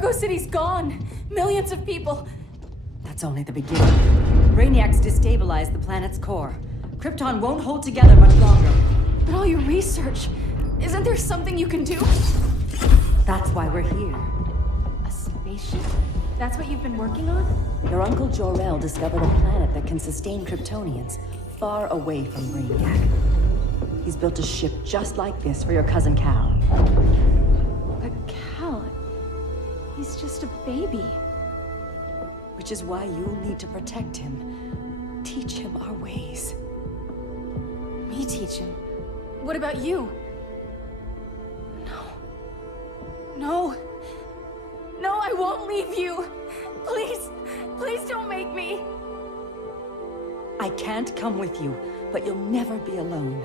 Argo City's gone. Millions of people. That's only the beginning. Brainiac's destabilized the planet's core. Krypton won't hold together much longer. But all your research, isn't there something you can do? That's why we're here. A spaceship? That's what you've been working on? Your Uncle Jor-El discovered a planet that can sustain Kryptonians far away from Brainiac. He's built a ship just like this for your cousin Cal. But Cal... he's just a baby. Which is why you'll need to protect him. Teach him our ways. Me teach him? What about you? No. No, I won't leave you. Please, please don't make me. I can't come with you, but you'll never be alone.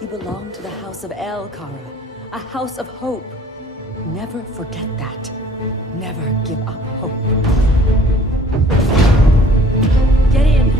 You belong to the House of El, Kara. A house of hope. Never forget that. Never give up hope. Get in!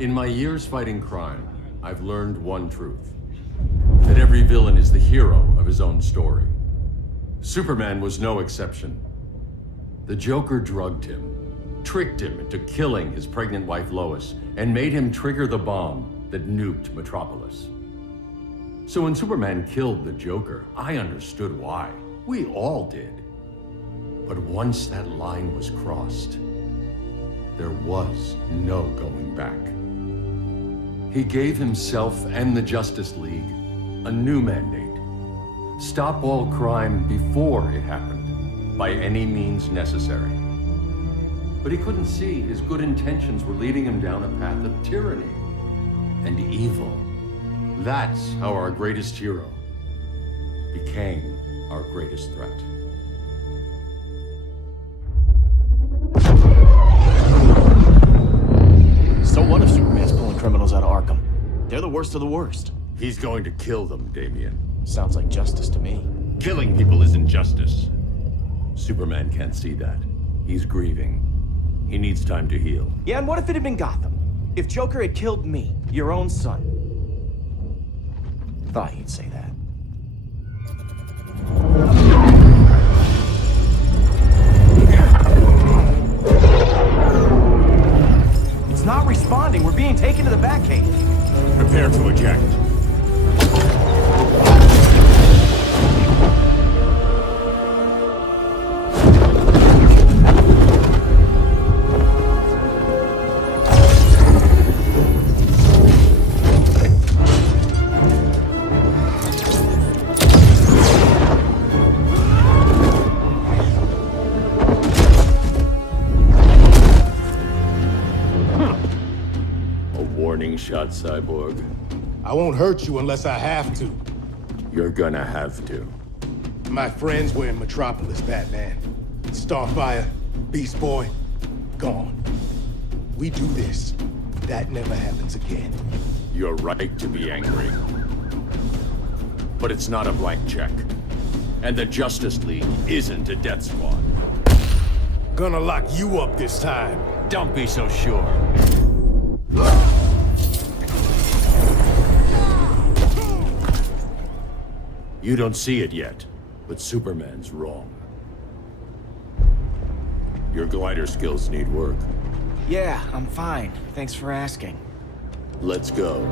In my years fighting crime, I've learned one truth. That every villain is the hero of his own story. Superman was no exception. The Joker drugged him, tricked him into killing his pregnant wife Lois, and made him trigger the bomb that nuked Metropolis. So when Superman killed the Joker, I understood why. We all did. But once that line was crossed, there was no going back. He gave himself and the Justice League a new mandate. Stop all crime before it happened, by any means necessary. But he couldn't see his good intentions were leading him down a path of tyranny and evil. That's how our greatest hero became our greatest threat. So what if Superman's pulling criminals out of Arkham? They're the worst of the worst. He's going to kill them, Damian. Sounds like justice to me. Killing people isn't justice. Superman can't see that. He's grieving. He needs time to heal. Yeah, and what if it had been Gotham? If Joker had killed me, your own son? Thought he'd say that. It's not responding. We're being taken to the Batcave. Prepare to eject. Warning shot, Cyborg. I won't hurt you unless I have to. You're gonna have to. My friends were in Metropolis, Batman. Starfire, Beast Boy, gone. We do this. That never happens again. You're right to be angry. But it's not a blank check. And the Justice League isn't a death squad. Gonna lock you up this time. Don't be so sure. You don't see it yet, but Superman's wrong. Your glider skills need work. Yeah, I'm fine. Thanks for asking. Let's go.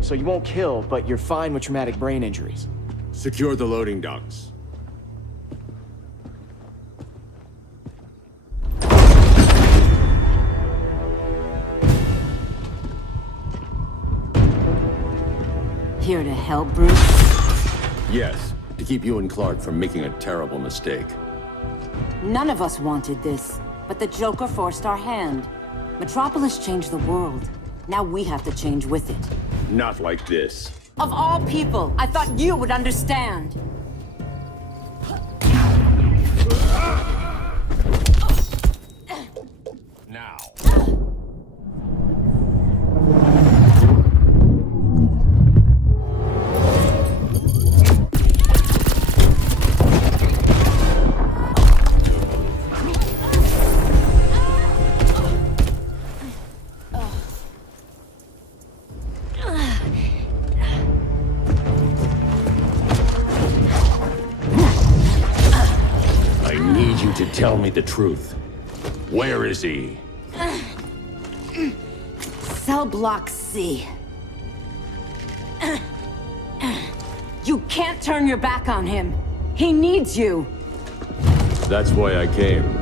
So you won't kill, but you're fine with traumatic brain injuries. Secure the loading docks. Here to help, Bruce? Yes, to keep you and Clark from making a terrible mistake. None of us wanted this, but the Joker forced our hand. Metropolis changed the world. Now we have to change with it. Not like this. Of all people, I thought you would understand. Now. To tell me the truth. Where is he? Cell Block C. You can't turn your back on him. He needs you. That's why I came.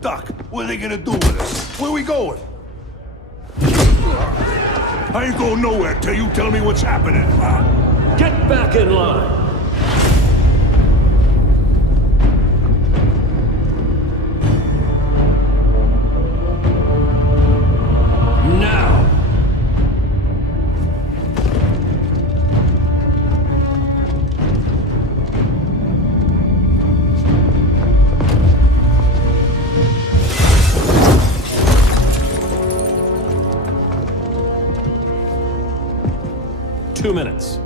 Doc, what are they gonna do with us? Where we going? I ain't going nowhere till you tell me what's happening. Get back in line! Now! Two minutes.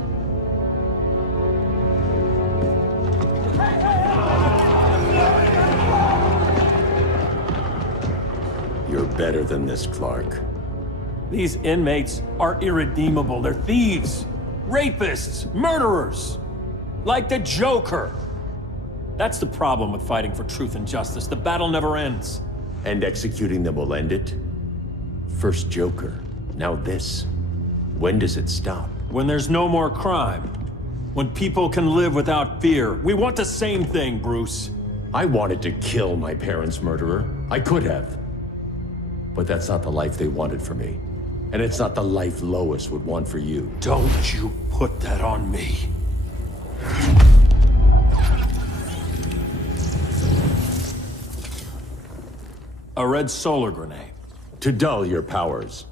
You're better than this, Clark. These inmates are irredeemable. They're thieves, rapists, murderers. Like the Joker. That's the problem with fighting for truth and justice. The battle never ends. And executing them will end it? First Joker, now this. When does it stop? When there's no more crime. When people can live without fear. We want the same thing, Bruce. I wanted to kill my parents' murderer. I could have. But that's not the life they wanted for me. And it's not the life Lois would want for you. Don't you put that on me. A red solar grenade. To dull your powers,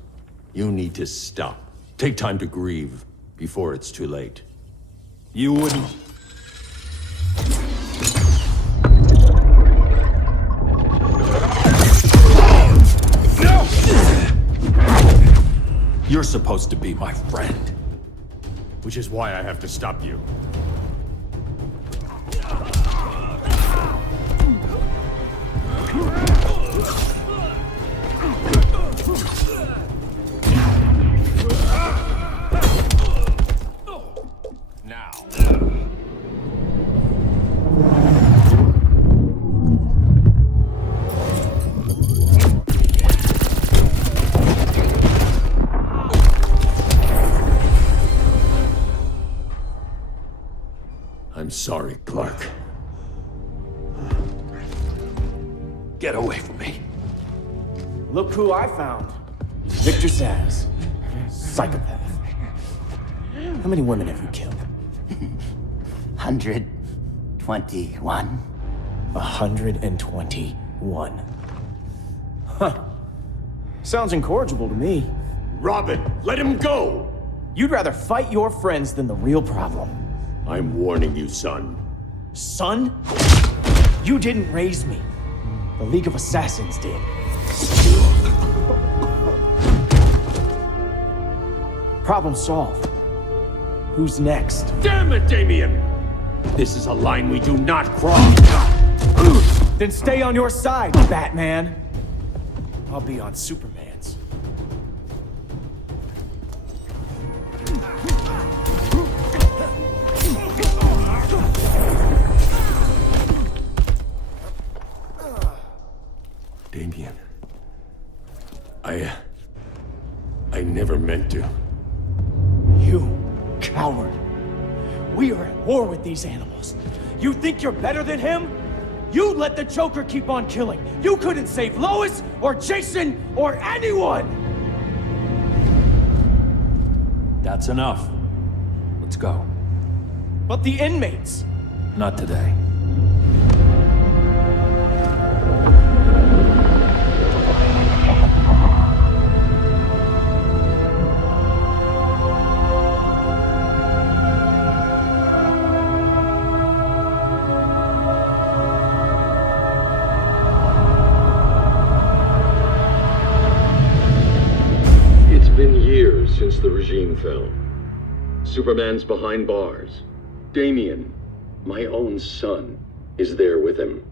you need to stop. Take time to grieve before it's too late. You wouldn't... No! You're supposed to be my friend. Which is why I have to stop you. Now. I'm sorry, Clark. Get away from me. Look who I found. Victor Zsasz. Psychopath. How many women have you killed? 121. 121. Huh. Sounds incorrigible to me. Robin, let him go! You'd rather fight your friends than the real problem. I'm warning you, son. Son? You didn't raise me. The League of Assassins did. Problem solved. Who's next? Damn it, Damien! This is a line we do not cross. Then stay on your side, Batman. I'll be on Superman's. Damien. I never meant to. You coward. We are at war with these animals. You think you're better than him? You let the Joker keep on killing. You couldn't save Lois, or Jason, or anyone! That's enough. Let's go. But the inmates! Not today. It's been years since the regime fell. Superman's behind bars. Damien, my own son, is there with him.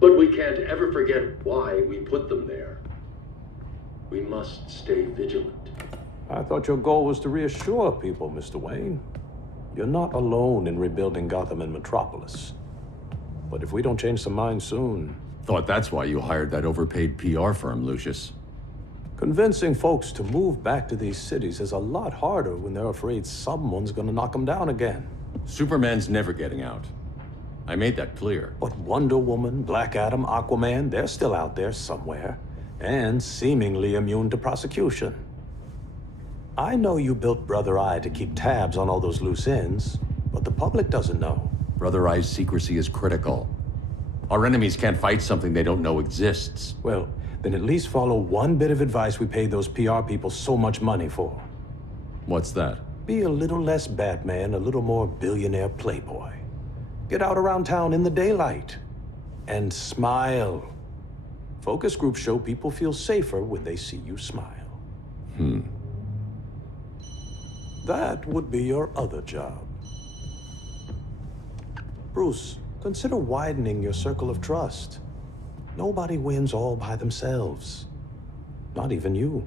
But we can't ever forget why we put them there. We must stay vigilant. I thought your goal was to reassure people, Mr. Wayne. You're not alone in rebuilding Gotham and Metropolis. But if we don't change some minds soon... Thought that's why you hired that overpaid PR firm, Lucius. Convincing folks to move back to these cities is a lot harder when they're afraid someone's gonna knock them down again. Superman's never getting out. I made that clear. But Wonder Woman, Black Adam, Aquaman, they're still out there somewhere. And seemingly immune to prosecution. I know you built Brother Eye to keep tabs on all those loose ends, but the public doesn't know. Brother Eye's secrecy is critical. Our enemies can't fight something they don't know exists. Well, then at least follow one bit of advice we paid those PR people so much money for. What's that? Be a little less Batman, a little more billionaire playboy. Get out around town in the daylight. And smile. Focus groups show people feel safer when they see you smile. That would be your other job. Bruce, consider widening your circle of trust. Nobody wins all by themselves. Not even you.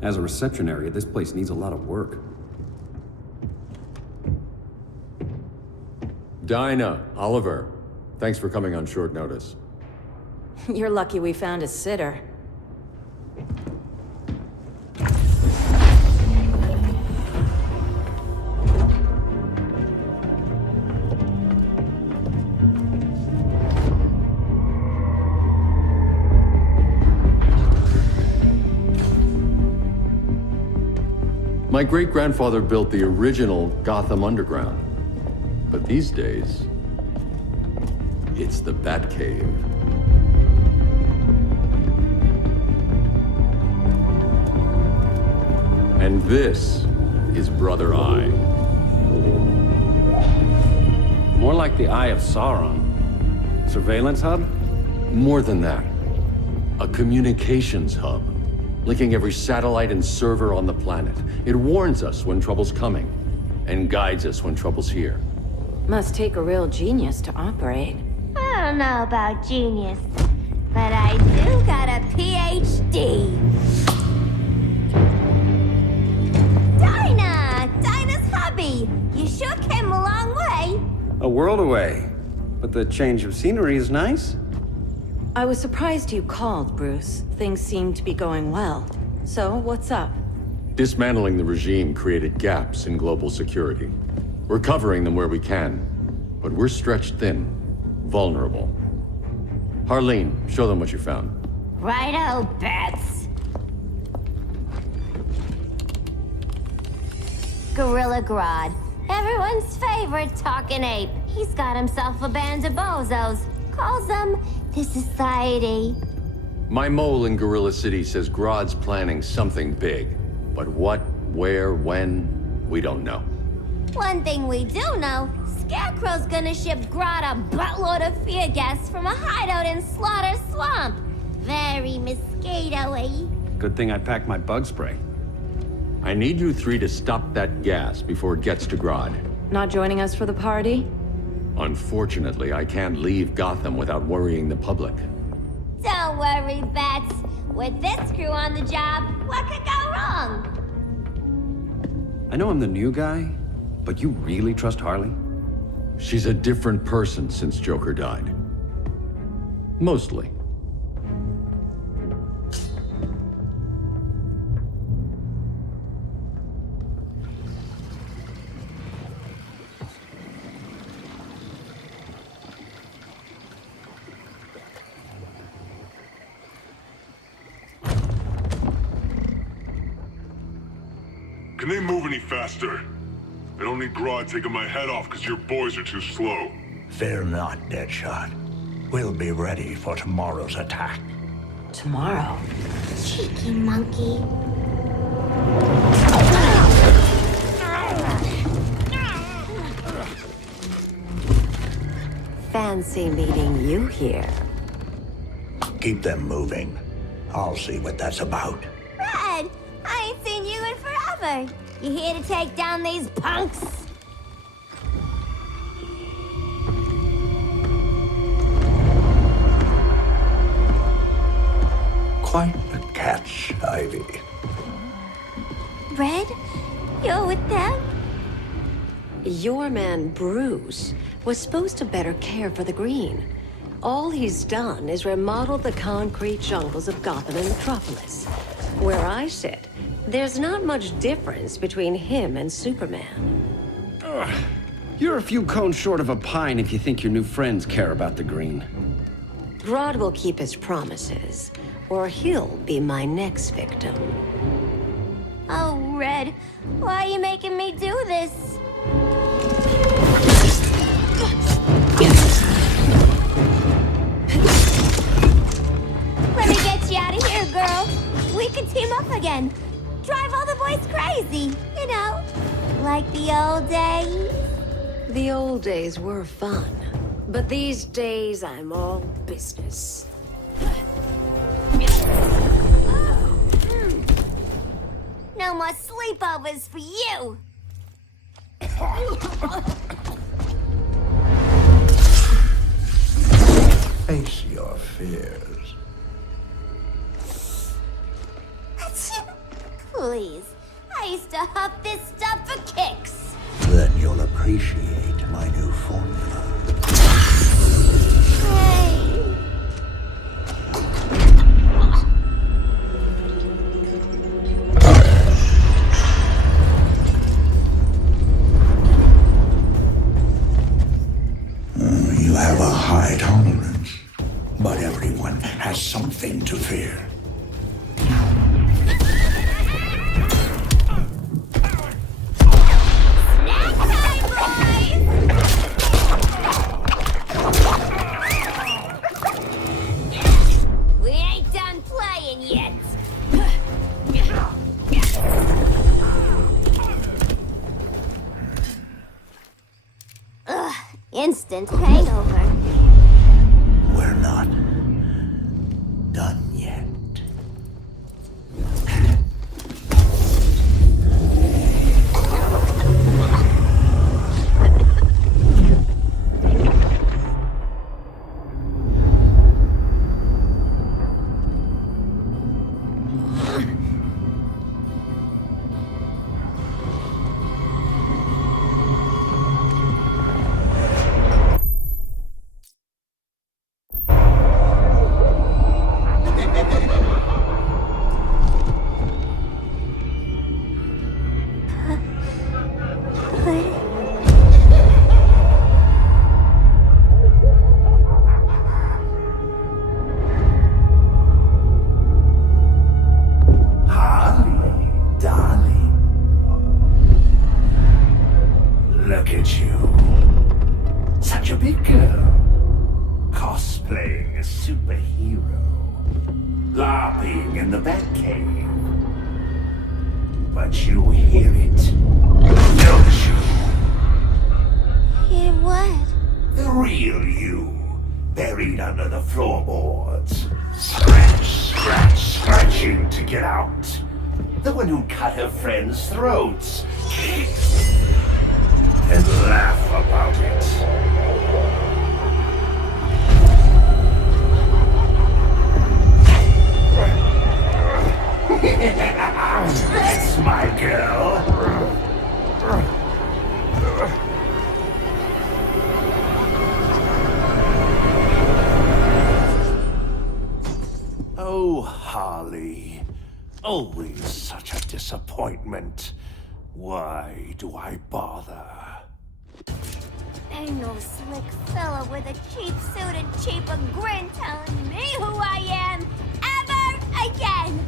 As a reception area, this place needs a lot of work. Dinah, Oliver, thanks for coming on short notice. You're lucky we found a sitter. My great-grandfather built the original Gotham Underground. But these days, it's the Batcave. And this is Brother Eye. More like the Eye of Sauron. Surveillance hub? More than that. A communications hub, linking every satellite and server on the planet. It warns us when trouble's coming, and guides us when trouble's here. Must take a real genius to operate. I don't know about genius, but I do got a PhD. Dinah's hubby. You sure came a long way. A world away. But the change of scenery is nice. I was surprised you called, Bruce. Things seem to be going well. So, what's up? Dismantling the regime created gaps in global security. We're covering them where we can, but we're stretched thin, vulnerable. Harleen, show them what you found. Righto, Bats. Gorilla Grodd. Everyone's favorite talking ape. He's got himself a band of bozos. Calls them the Society. My mole in Gorilla City says Grodd's planning something big. But what, where, when, we don't know. One thing we do know, Scarecrow's gonna ship Grodd a buttload of fear gas from a hideout in Slaughter Swamp. Very mosquito-y. Good thing I packed my bug spray. I need you three to stop that gas before it gets to Grodd. Not joining us for the party? Unfortunately, I can't leave Gotham without worrying the public. Don't worry, Bats. With this crew on the job, what could go wrong? I know I'm the new guy, but you really trust Harley? She's a different person since Joker died. Mostly. Can they move any faster? I don't need Grodd taking my head off because your boys are too slow. Fear not, Deadshot. We'll be ready for tomorrow's attack. Tomorrow? Cheeky monkey. Fancy meeting you here. Keep them moving. I'll see what that's about. Red, I ain't seen you in forever. You here to take down these punks? Quite a catch, Ivy. Red, you're with them? Your man, Bruce, was supposed to better care for the Green. All he's done is remodel the concrete jungles of Gotham and Metropolis. Where I sit, there's not much difference between him and Superman. Ugh. You're a few cones short of a pine if you think your new friends care about the Green. Grodd will keep his promises, or he'll be my next victim. Oh, Red, why are you making me do this? Let me get you out of here, girl. We can team up again. Drive all the boys crazy, you know, like the old days. The old days were fun, but these days I'm all business. No more sleepovers for you. Face your fears. Please, I used to huff this stuff for kicks. Then you'll appreciate my new formula. Hey. You have a high tolerance, but everyone has something to fear. We ain't done playing yet. Ugh, instant hangover. We're not done yet. LARPing in the Batcave. But you hear it, don't you? Hear what? The real you, buried under the floorboards. Scratching to get out. The one who cut her friends' throats. And laugh about it. That's my girl. Oh, Harley. Always such a disappointment. Why do I bother? Ain't no slick fella with a cheap suit and cheaper grin telling me who I am ever again.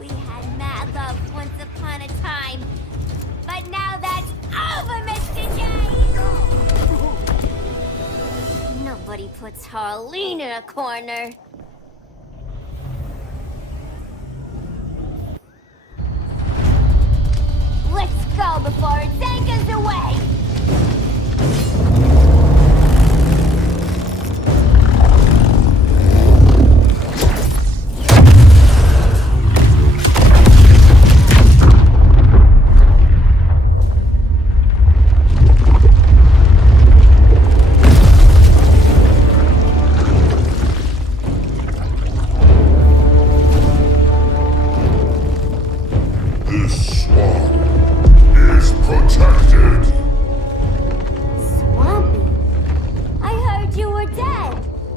We had mad love once upon a time, but now that's over, Mr. J. Nobody puts Harleen in a corner. Let's go before it anchors away! This swamp is protected. Swampy? I heard you were dead.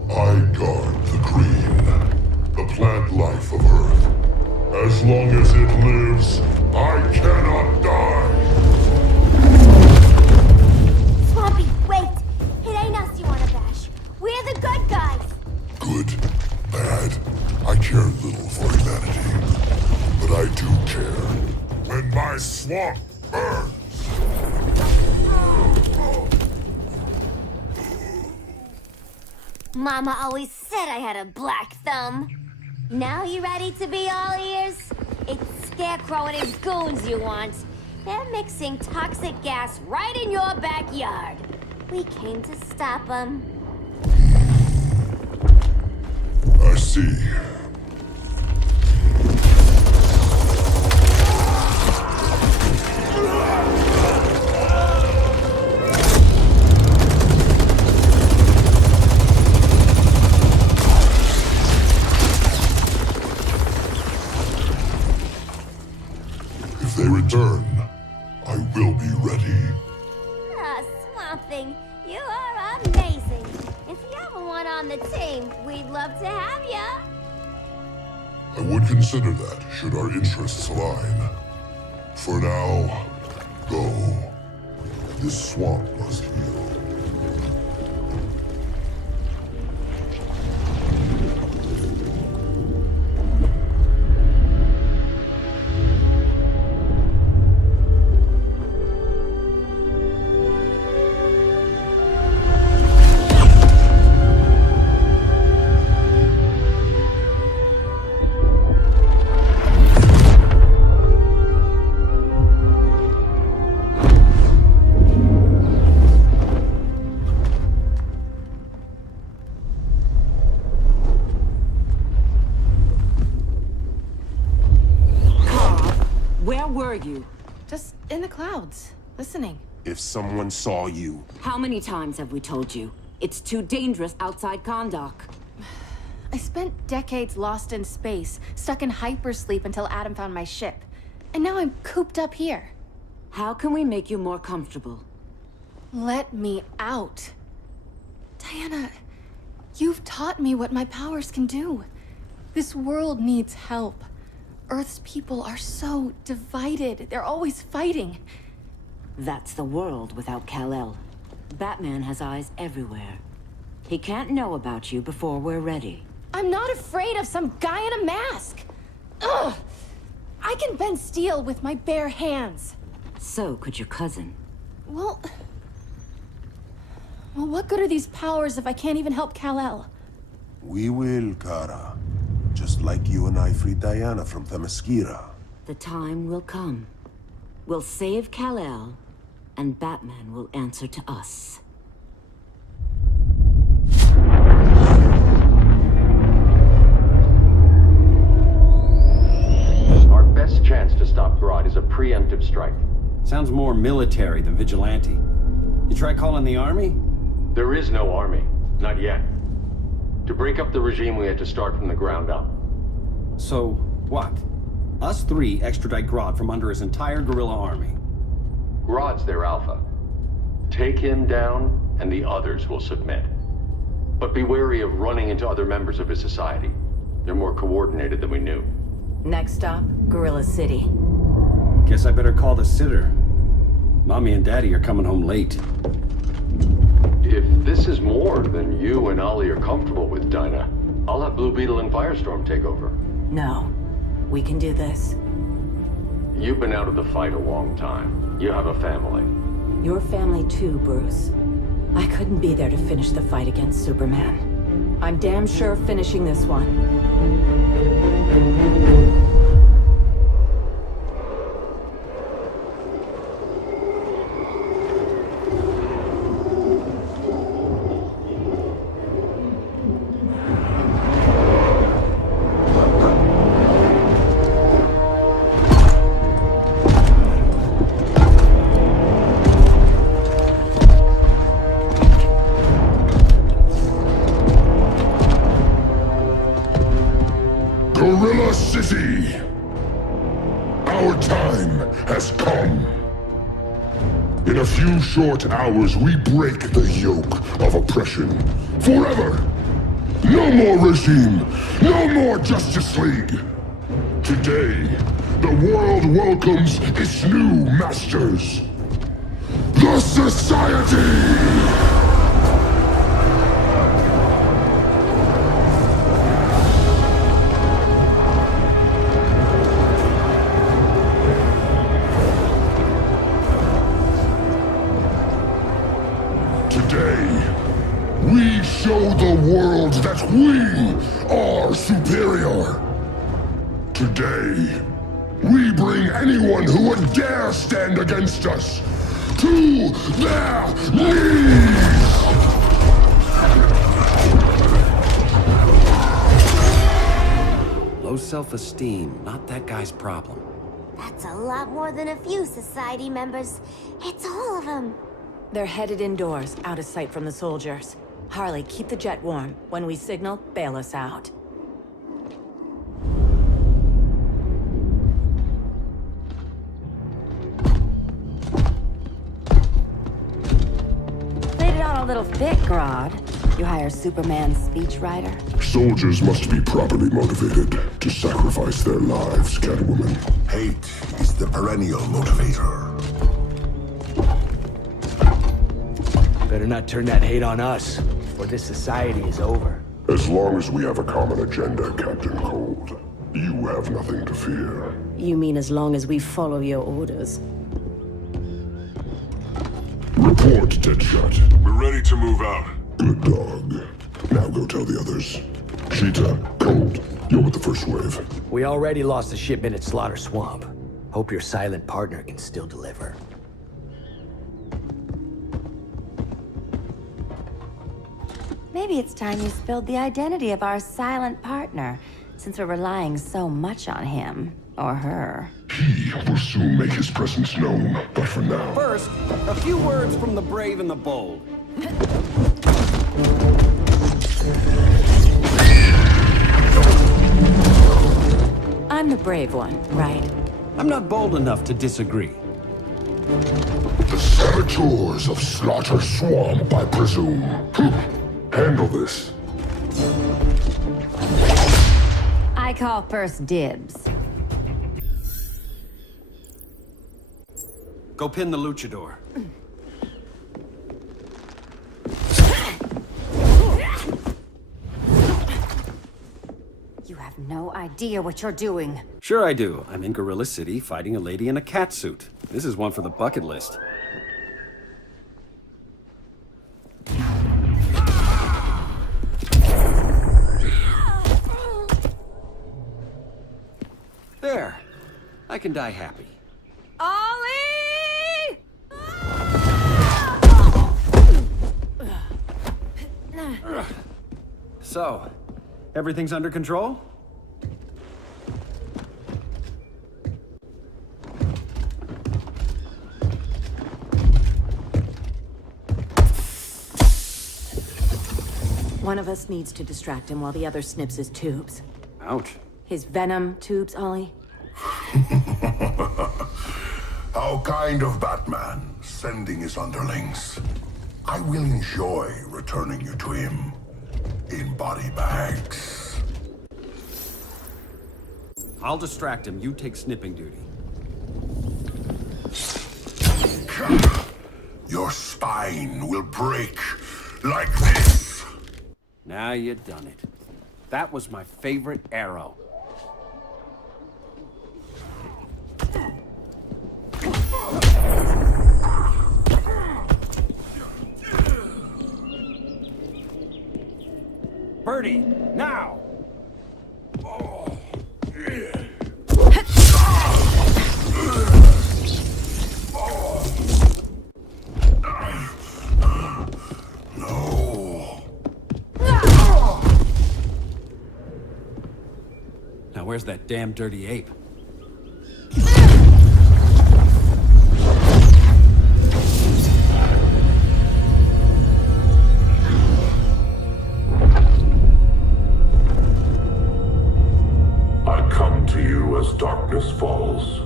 I guard the green, the plant life of Earth. As long as it lives, I cannot die. Swampy, wait! It ain't us you wanna bash. We're the good guys. Good, bad, I care little for humanity. But I do care when my swamp burns. Mama always said I had a black thumb. Now you ready to be all ears? It's Scarecrow and his goons you want. They're mixing toxic gas right in your backyard. We came to stop them. I see. If they return, I will be ready. Ah, Swamp Thing, you are amazing. If you ever want on the team, we'd love to have ya. I would consider that, should our interests align. For now, go. This swamp must heal. Where were you? Just in the clouds, listening. If someone saw you, How many times have we told you? It's too dangerous outside Kahndaq. I spent decades lost in space, stuck in hypersleep until Adam found my ship. And now I'm cooped up here. How can we make you more comfortable? Let me out. Diana, you've taught me what my powers can do. This world needs help. Earth's people are so divided. They're always fighting. That's the world without Kal-El. Batman has eyes everywhere. He can't know about you before we're ready. I'm not afraid of some guy in a mask. Ugh! I can bend steel with my bare hands. So could your cousin. Well, what good are these powers if I can't even help Kal-El? we will, Kara. Just like you and I freed Diana from Themyscira. The time will come. We'll save Kal-El, and Batman will answer to us. Our best chance to stop Grodd is a preemptive strike. Sounds more military than vigilante. You try calling the army? There is no army. Not yet. To break up the regime, we had to start from the ground up. So, what? Us three extradite Grodd from under his entire guerrilla army. Grodd's their alpha. Take him down, and the others will submit. But be wary of running into other members of his society. They're more coordinated than we knew. Next stop, Gorilla City. Guess I better call the sitter. Mommy and Daddy are coming home late. If this is more than you and Ollie are comfortable with, Dinah, I'll have Blue Beetle and Firestorm take over. No. We can do this. You've been out of the fight a long time. You have a family. Your family too, Bruce. I couldn't be there to finish the fight against Superman. I'm damn sure finishing this one. Gorilla City! Our time has come. In a few short hours, we break the yoke of oppression. Forever! No more regime! No more Justice League! Today, the world welcomes its new masters. The Society! We show the world that we are superior. Today, we bring anyone who would dare stand against us to their knees! Low self-esteem, not that guy's problem. That's a lot more than a few Society members. It's all of them. They're headed indoors, out of sight from the soldiers. Harley, keep the jet warm. When we signal, bail us out. Played it on a little thick, Grodd. You hire Superman's speechwriter? Soldiers must be properly motivated to sacrifice their lives, Catwoman. Hate is the perennial motivator. Better not turn that hate on us, or this society is over. As long as we have a common agenda, Captain Cold, you have nothing to fear. You mean as long as we follow your orders? Report, Deadshot. We're ready to move out. Good dog. Now go tell the others. Cheetah, Cold, you're with the first wave. We already lost a shipment at Slaughter Swamp. Hope your silent partner can still deliver. Maybe it's time you spilled the identity of our silent partner, since we're relying so much on him. Or her. He will soon make his presence known, but for now... First, a few words from the brave and the bold. I'm the brave one, right? I'm not bold enough to disagree. The saboteurs of Slaughter Swamp, I presume. Handle this. I call first dibs. Go pin the luchador. You have no idea what you're doing. Sure I do. I'm in Gorilla City fighting a lady in a cat suit. This is one for the bucket list. There. I can die happy. Ollie! So, everything's under control? One of us needs to distract him while the other snips his tubes. Ouch. His venom tubes, Ollie? How kind of Batman, sending his underlings. I will enjoy returning you to him in body bags. I'll distract him. You take snipping duty. Your spine will break like this. Now you done it. That was my favorite arrow. Birdie, now! Now where's that damn dirty ape? I come to you as darkness falls.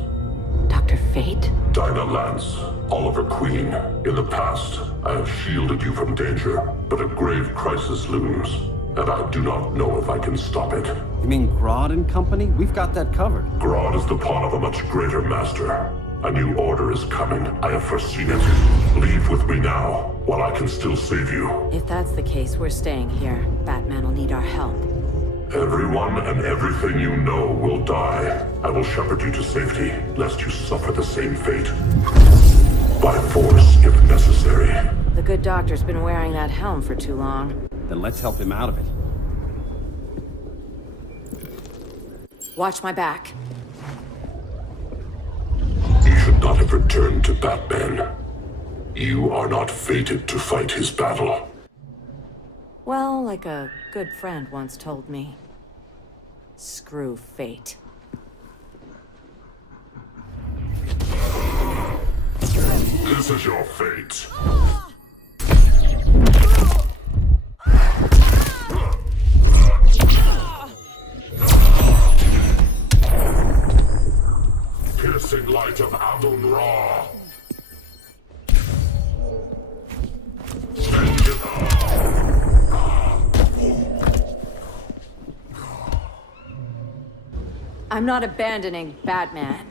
Dr. Fate? Dinah Lance, Oliver Queen. In the past, I have shielded you from danger, but a grave crisis looms, and I do not know if I can stop it. You mean Grodd and company? We've got that covered. Grodd is the pawn of a much greater master. A new order is coming. I have foreseen it. Leave with me now, while I can still save you. If that's the case, we're staying here. Batman will need our help. Everyone and everything you know will die. I will shepherd you to safety, lest you suffer the same fate. By force, if necessary. The good doctor's been wearing that helm for too long. Then let's help him out of it. Watch my back. You should not have returned to Batman. You are not fated to fight his battle. Well, like a good friend once told me. Screw fate. This is your fate. Piercing light of Adon-Ra. I'm not abandoning Batman.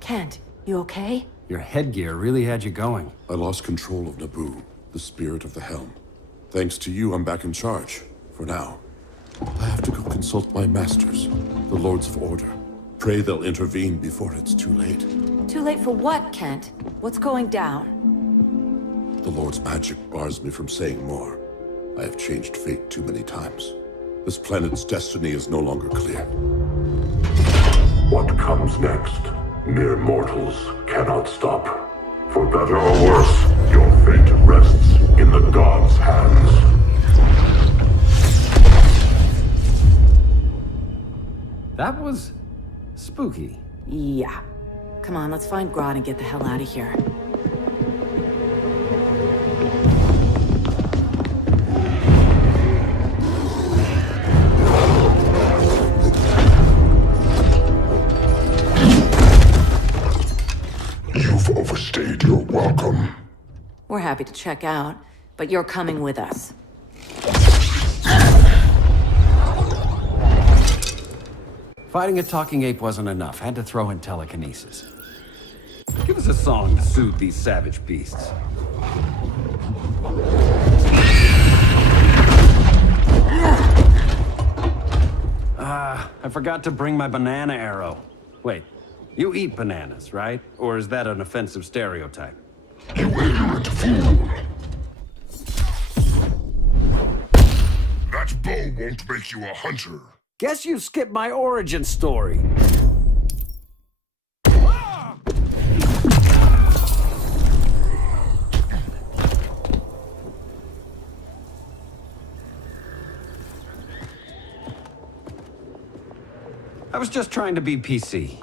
Kent, you okay? Your headgear really had you going. I lost control of Naboo, the spirit of the helm. Thanks to you, I'm back in charge. For now. I have to go consult my masters, the Lords of Order. Pray they'll intervene before it's too late. Too late for what, Kent? What's going down? The Lord's magic bars me from saying more. I have changed fate too many times. This planet's destiny is no longer clear. What comes next, mere mortals cannot stop. For better or worse, your fate rests in the gods' hands. That was spooky. Yeah. Come on, let's find Grodd and get the hell out of here. You've overstayed your welcome. We're happy to check out, but you're coming with us. Fighting a talking ape wasn't enough. Had to throw in telekinesis. Give us a song to soothe these savage beasts. I forgot to bring my banana arrow. Wait, you eat bananas, right? Or is that an offensive stereotype? You ignorant fool! That bow won't make you a hunter. Guess you skipped my origin story. I was just trying to be PC.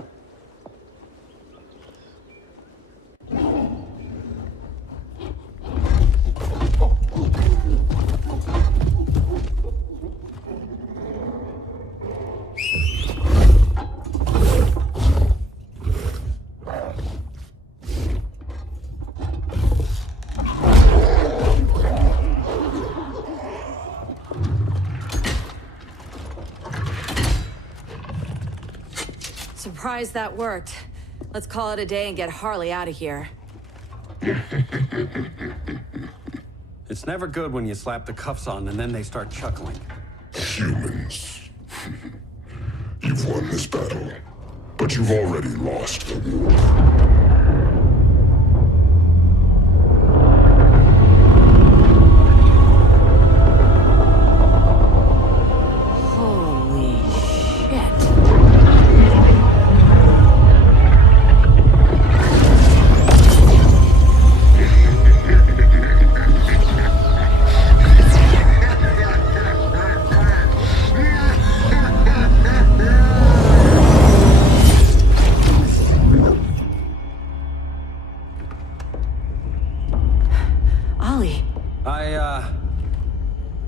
Surprised that worked. Let's call it a day and get Harley out of here. It's never good when you slap the cuffs on and then they start chuckling. Humans. You've won this battle, but you've already lost the war.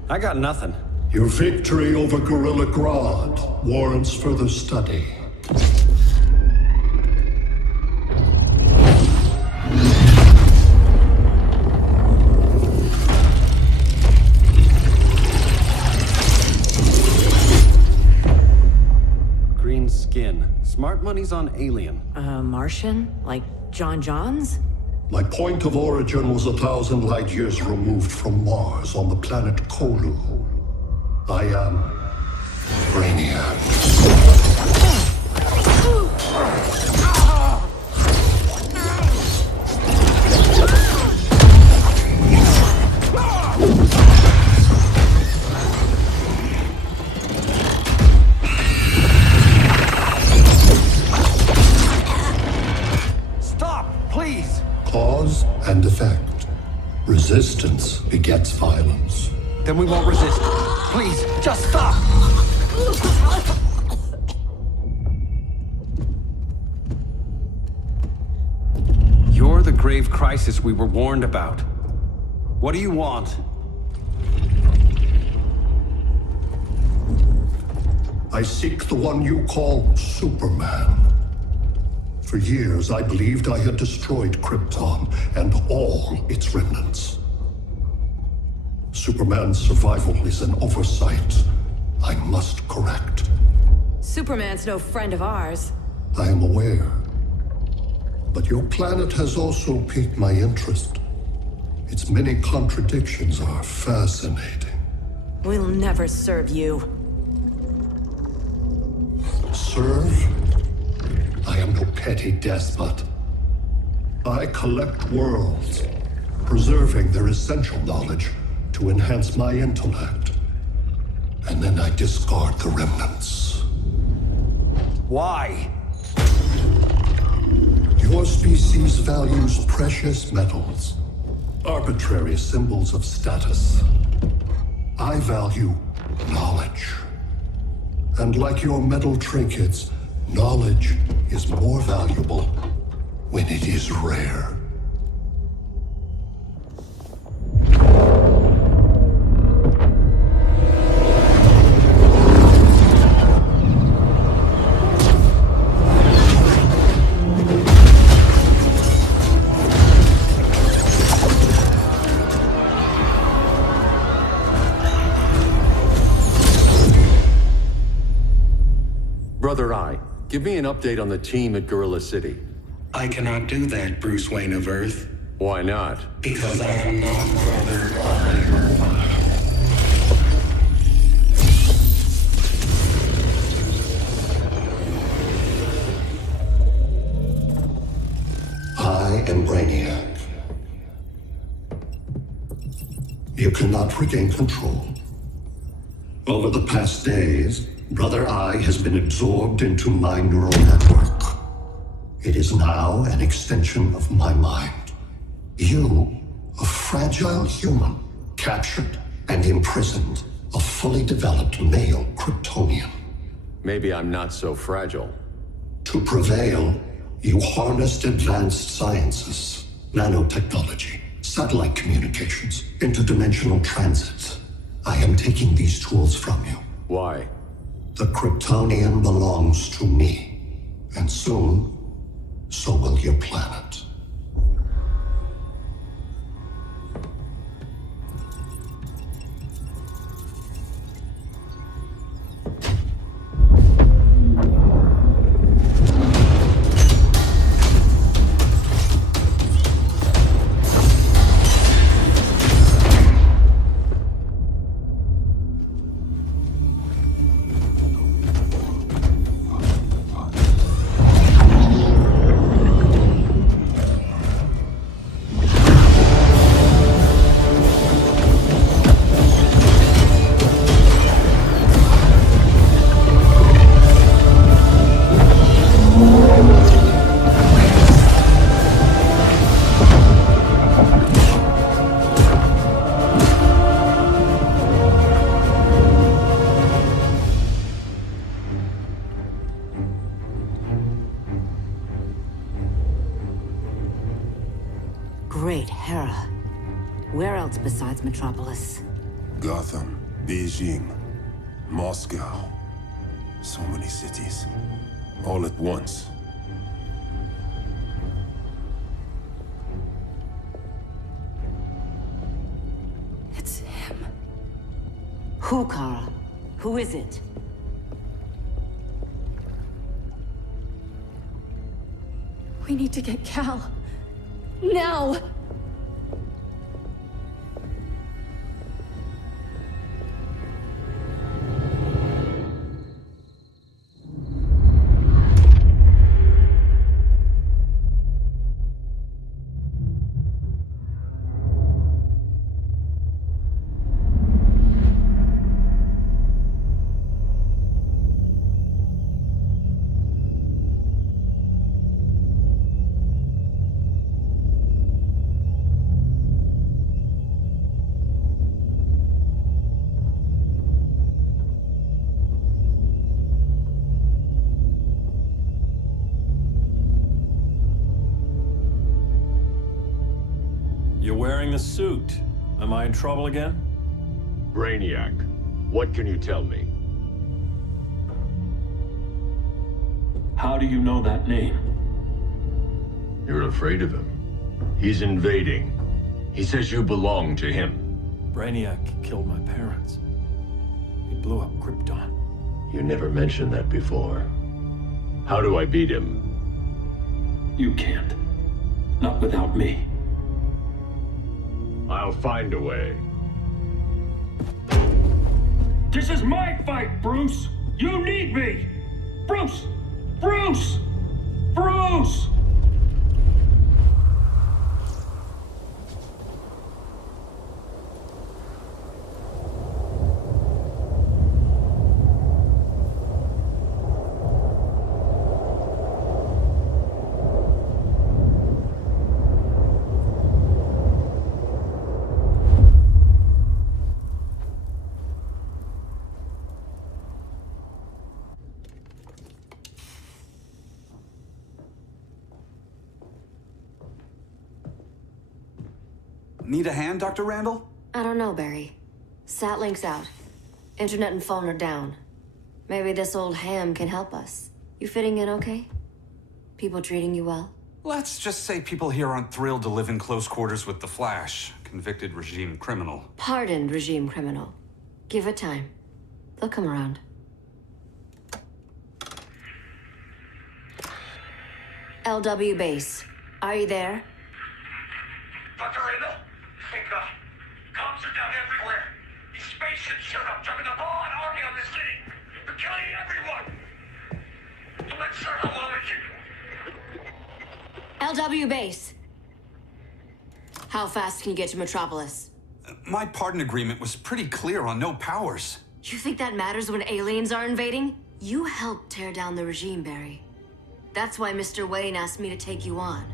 I got nothing. Your victory over Gorilla Grodd warrants further study. Green skin. Smart money's on alien. Martian? Like John Johns? My point of origin was 1,000 light years removed from Mars on the planet Kolu. I am Brainiac. Cause and effect. Resistance begets violence. Then we won't resist. Please, just stop! You're the grave crisis we were warned about. What do you want? I seek the one you call Superman. For years, I believed I had destroyed Krypton and all its remnants. Superman's survival is an oversight I must correct. Superman's no friend of ours. I am aware. But your planet has also piqued my interest. Its many contradictions are fascinating. We'll never serve you. Serve? I am no petty despot. I collect worlds, preserving their essential knowledge to enhance my intellect. And then I discard the remnants. Why? Your species values precious metals, arbitrary symbols of status. I value knowledge. And like your metal trinkets, knowledge is more valuable when it is rare. Brother Eye, give me an update on the team at Gorilla City. I cannot do that, Bruce Wayne of Earth. Why not? Because I am not Brother Eye. cannot regain control. Over the past days, Brother Eye has been absorbed into my neural network. It is now an extension of my mind. You, a fragile human, captured and imprisoned a fully developed male Kryptonian. Maybe I'm not so fragile. To prevail, you harnessed advanced sciences, nanotechnology, satellite communications, interdimensional transit. I am taking these tools from you. Why? The Kryptonian belongs to me, and soon, so will your planet. Great Hera. Where else besides Metropolis? Gotham, Beijing, Moscow. So many cities. All at once. It's him. Who, Kara? Who is it? We need to get Cal. Now! You're wearing the suit. Am I in trouble again? Brainiac, what can you tell me? How do you know that name? You're afraid of him. He's invading. He says you belong to him. Brainiac killed my parents. He blew up Krypton. You never mentioned that before. How do I beat him? You can't. Not without me. I'll find a way. This is my fight, Bruce! You need me! Bruce! Bruce! Bruce! Need a hand, Dr. Randall? I don't know, Barry. Satlink's out. Internet and phone are down. Maybe this old ham can help us. You fitting in okay? People treating you well? Let's just say people here aren't thrilled to live in close quarters with the Flash, convicted regime criminal. Pardoned regime criminal. Give it time. They'll come around. LW base. Are you there? Dr. Randall? Thank God. Comms are down everywhere. These spaceships showed up, dumping a ball and army on this city. They're killing everyone. I'm not sure how long it can... LW base. How fast can you get to Metropolis? my pardon agreement was pretty clear on no powers. You think that matters when aliens are invading? You helped tear down the regime, Barry. That's why Mr. Wayne asked me to take you on.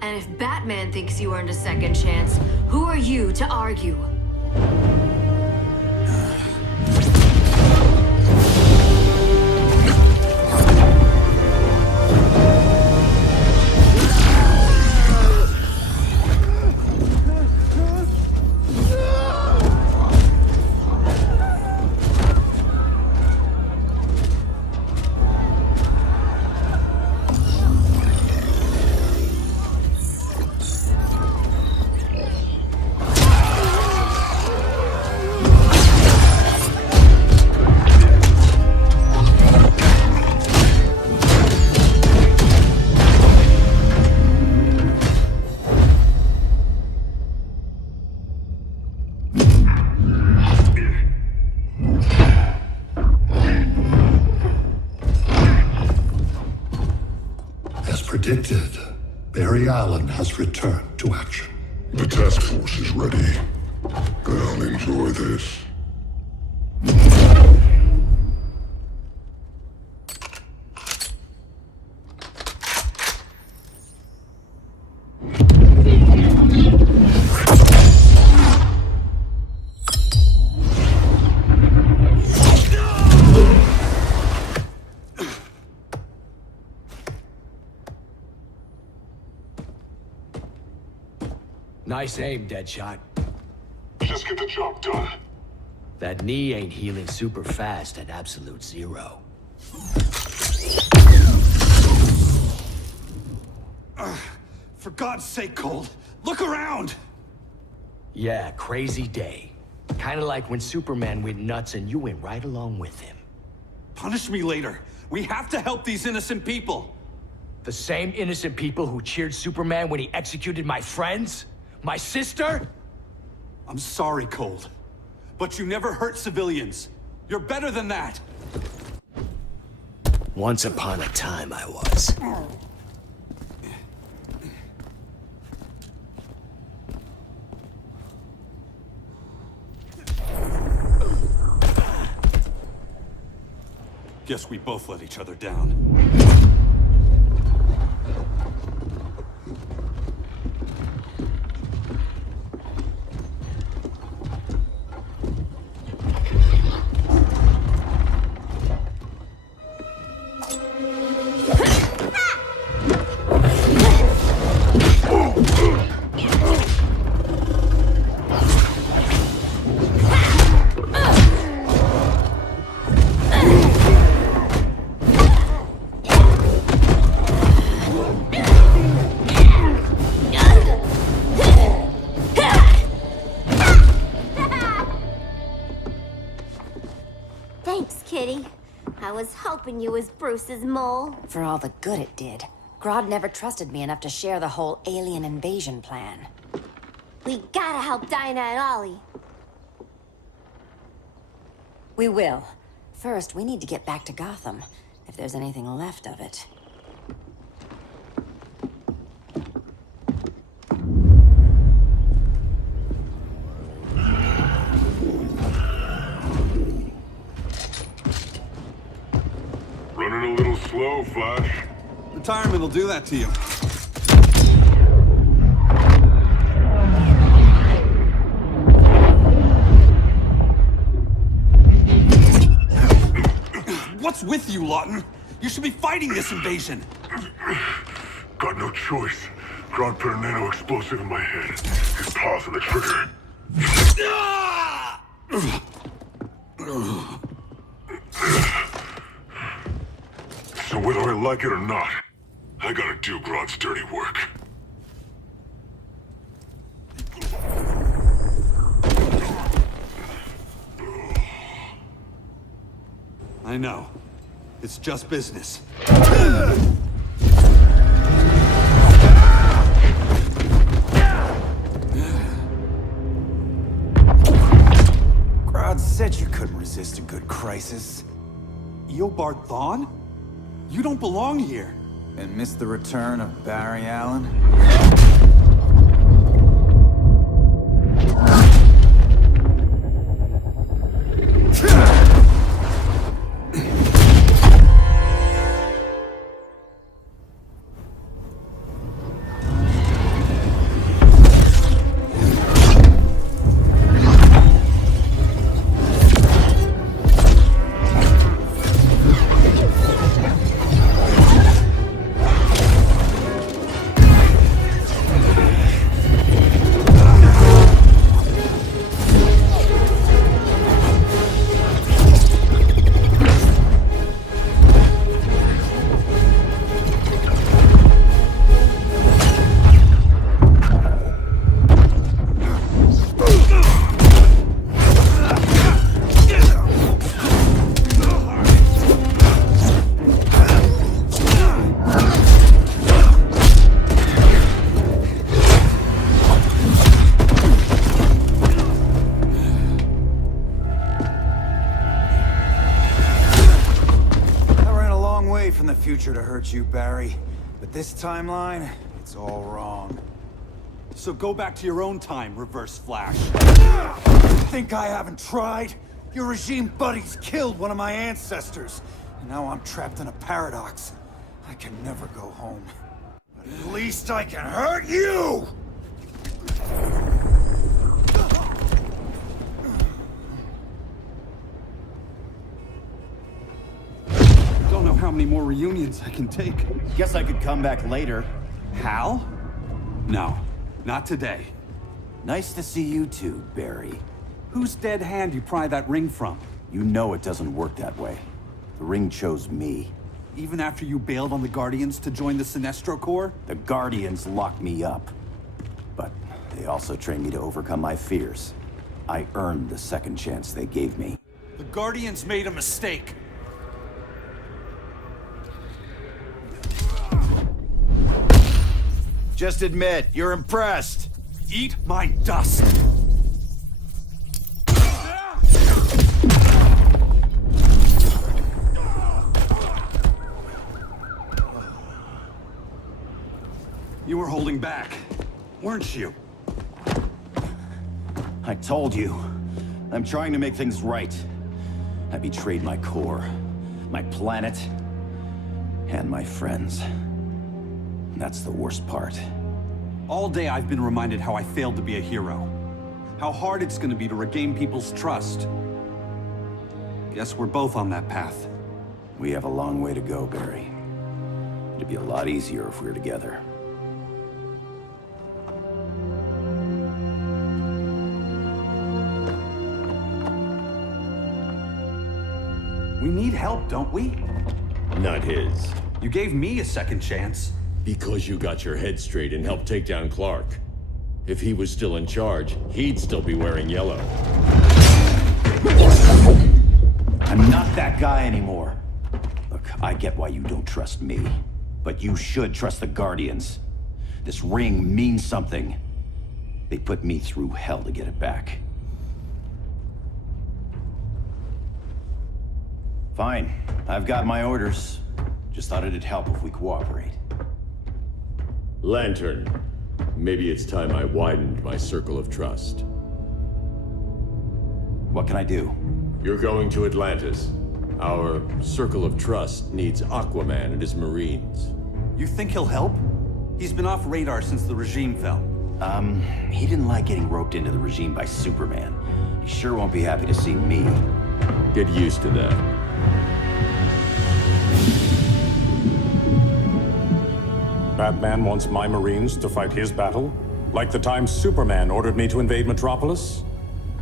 And if Batman thinks you earned a second chance, who are you to argue? Predicted, Barry Allen has returned to action. The task force is ready. I'll enjoy this. Nice aim, Deadshot. Just get the job done. That knee ain't healing super fast at absolute zero. For God's sake, Cold, look around! Yeah, crazy day. Kinda like when Superman went nuts and you went right along with him. Punish me later. We have to help these innocent people. The same innocent people who cheered Superman when he executed my friends? My sister? I'm sorry, Cold. But you never hurt civilians. You're better than that. Once upon a time, I was. Guess we both let each other down. I was hoping you was Bruce's mole. For all the good it did. Grodd never trusted me enough to share the whole alien invasion plan. We gotta help Dinah and Ollie. We will. First, we need to get back to Gotham, if there's anything left of it. Running a little slow, Flash. Retirement will do that to you. What's with you, Lawton? You should be fighting this invasion. Got no choice. Grodd put a nano-explosive in my head. His paws on the trigger. So whether I like it or not, I gotta do Grodd's dirty work. I know. It's just business. Grodd said you couldn't resist a good crisis. Eobard Thawne? You don't belong here. And miss the return of Barry Allen? from the future to hurt you, Barry. But this timeline, it's all wrong. So go back to your own time, Reverse Flash. Think I haven't tried? Your regime buddies killed one of my ancestors. And now I'm trapped in a paradox. I can never go home. But at least I can hurt you! Don't know how many more reunions I can take. Guess I could come back later. Hal? No, not today. Nice to see you too, Barry. Whose dead hand you pry that ring from? You know it doesn't work that way. The ring chose me. Even after you bailed on the Guardians to join the Sinestro Corps? The Guardians locked me up. But they also trained me to overcome my fears. I earned the second chance they gave me. The Guardians made a mistake. Just admit, you're impressed. Eat my dust! You were holding back, weren't you? I told you. I'm trying to make things right. I betrayed my core, my planet, and my friends. That's the worst part. All day I've been reminded how I failed to be a hero. How hard it's gonna be to regain people's trust. Guess we're both on that path. We have a long way to go, Barry. It'd be a lot easier if we were together. We need help, don't we? Not his. You gave me a second chance. Because you got your head straight and helped take down Clark. If he was still in charge, he'd still be wearing yellow. I'm not that guy anymore. Look, I get why you don't trust me. But you should trust the Guardians. This ring means something. They put me through hell to get it back. Fine. I've got my orders. Just thought it'd help if we cooperate. Lantern. Maybe it's time I widened my circle of trust. What can I do? You're going to Atlantis. Our circle of trust needs Aquaman and his Marines. You think he'll help? He's been off radar since the regime fell. He didn't like getting roped into the regime by Superman. He sure won't be happy to see me. Get used to that. Batman wants my Marines to fight his battle? Like the time Superman ordered me to invade Metropolis?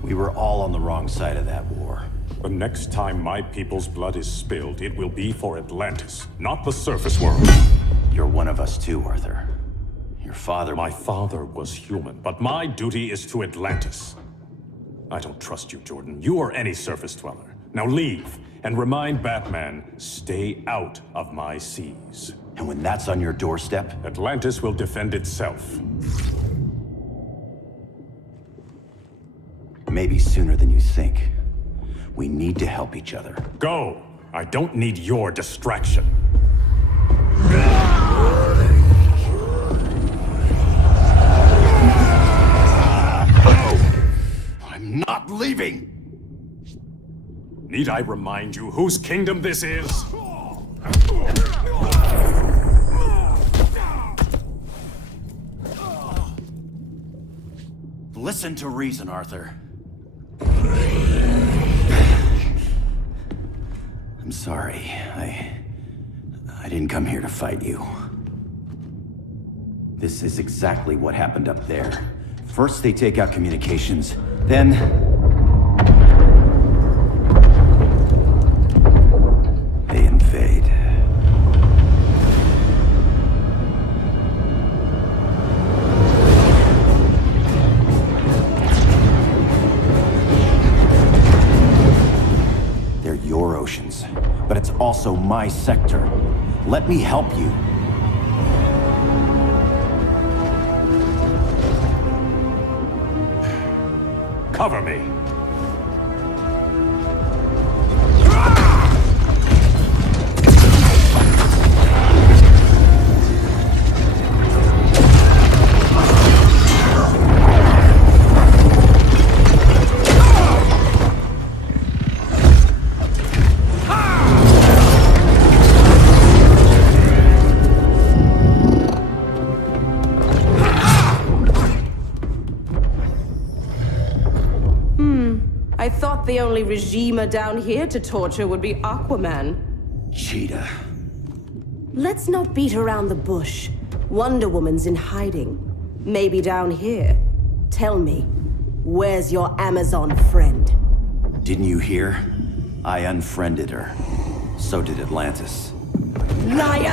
We were all on the wrong side of that war. The next time my people's blood is spilled, it will be for Atlantis, not the surface world. You're one of us too, Arthur. Your father... My father was human, but my duty is to Atlantis. I don't trust you, Jordan. You or any surface dweller. Now leave, and remind Batman, stay out of my seas. And when that's on your doorstep? Atlantis will defend itself. Maybe sooner than you think. We need to help each other. Go! I don't need your distraction. I'm not leaving! Need I remind you whose kingdom this is? Listen to reason, Arthur. I'm sorry. I didn't come here to fight you. This is exactly what happened up there. First they take out communications, then... they invade. They're your oceans, but it's also my sector. Let me help you. Cover me. the only regimer down here to torture would be Aquaman. Cheetah. Let's not beat around the bush. Wonder Woman's in hiding. Maybe down here. Tell me, where's your Amazon friend? Didn't you hear? I unfriended her. So did Atlantis. Liar!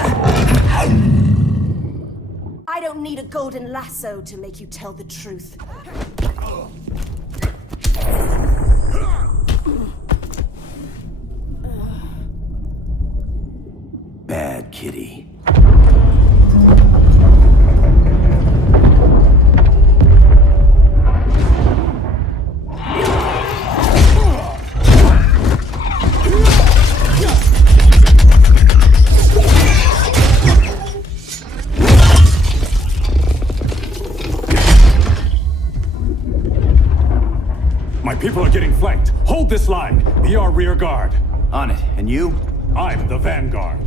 I don't need a golden lasso to make you tell the truth. Bad kitty. My people are getting flanked. Hold this line. Be our rear guard. On it. And you? I'm the vanguard.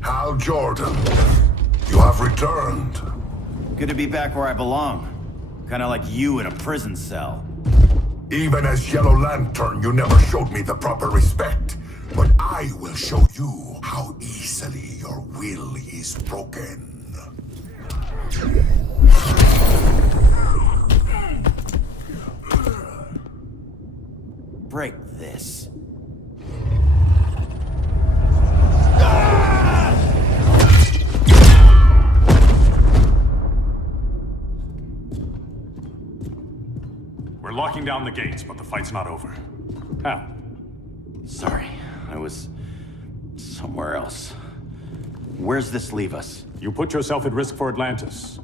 Hal Jordan, you have returned. Good to be back where I belong. Kinda like you in a prison cell. Even as Yellow Lantern, you never showed me the proper respect. But I will show you how easily your will is broken. Break this. We're locking down the gates, but the fight's not over. Hal. Sorry, I was somewhere else. Where's this leave us? You put yourself at risk for Atlantis.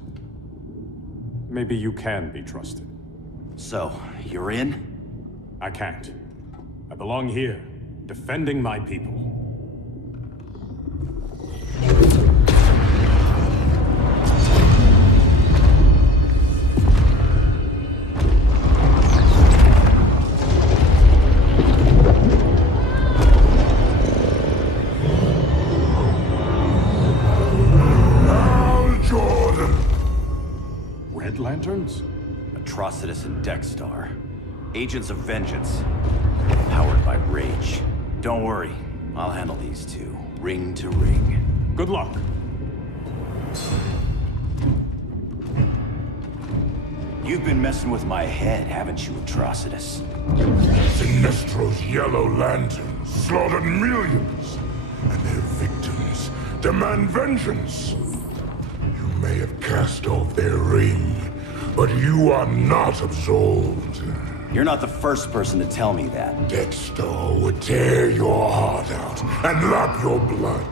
Maybe you can be trusted. So, you're in? I can't. I belong here, defending my people. Lanterns? Atrocitus and Dexstar. Agents of Vengeance. Powered by rage. Don't worry, I'll handle these two, ring to ring. Good luck. You've been messing with my head, haven't you, Atrocitus? Sinestro's Yellow Lanterns slaughtered millions, and their victims demand vengeance. You may have cast off their ring, but you are not absolved. You're not the first person to tell me that. Dexter would tear your heart out and lap your blood.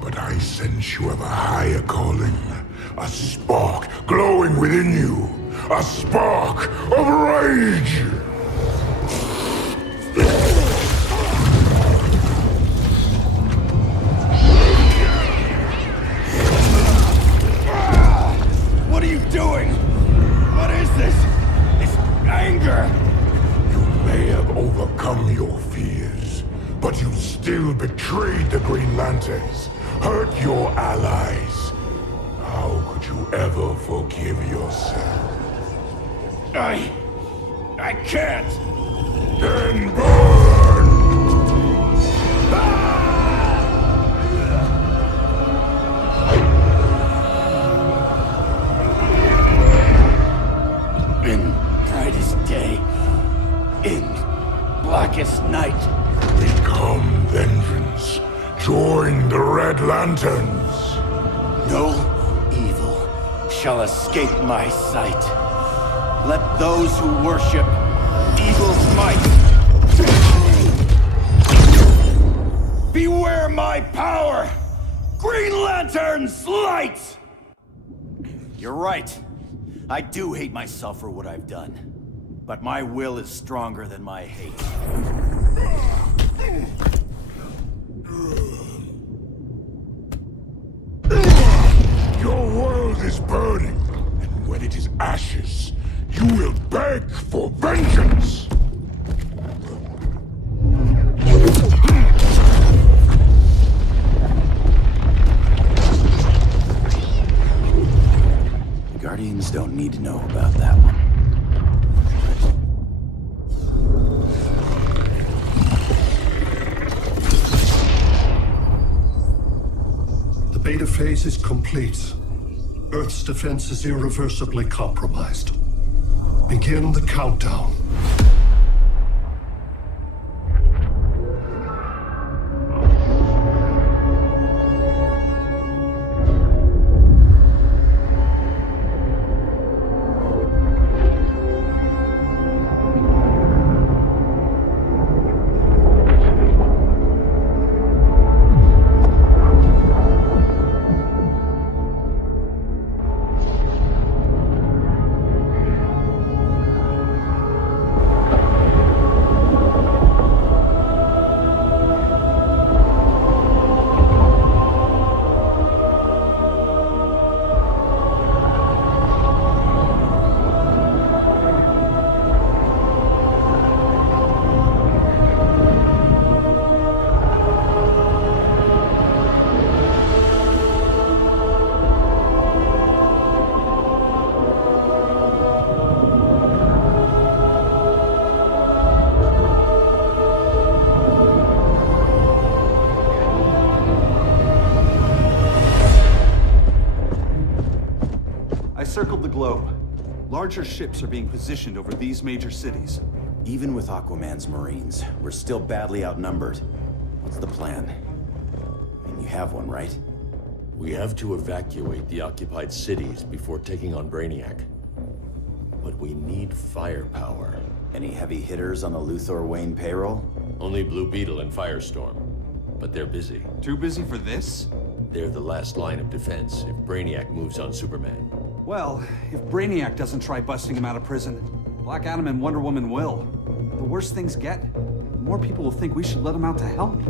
But I sense you have a higher calling. A spark glowing within you. A spark of rage! What are you doing? What is this? This anger! You may have overcome your fears, but you still betrayed the Green Lanterns, hurt your allies. How could you ever forgive yourself? I can't! Then burn! In brightest day, in blackest night. Become vengeance. Join the Red Lanterns. No evil shall escape my sight. Let those who worship evil's might beware my power! Green Lantern's light! You're right. I do hate myself for what I've done. But my will is stronger than my hate. Your world is burning, and when it is ashes, you will beg for vengeance! need to know about that one. The beta phase is complete. Earth's defense is irreversibly compromised. Begin the countdown. Circled the globe. Larger ships are being positioned over these major cities. Even with Aquaman's Marines, we're still badly outnumbered. What's the plan? And you have one, right? We have to evacuate the occupied cities before taking on Brainiac. But we need firepower. Any heavy hitters on the Luthor Wayne payroll? Only Blue Beetle and Firestorm. But they're busy. Too busy for this? They're the last line of defense if Brainiac moves on Superman. Well, if Brainiac doesn't try busting him out of prison, Black Adam and Wonder Woman will. The worse things get, the more people will think we should let him out to help.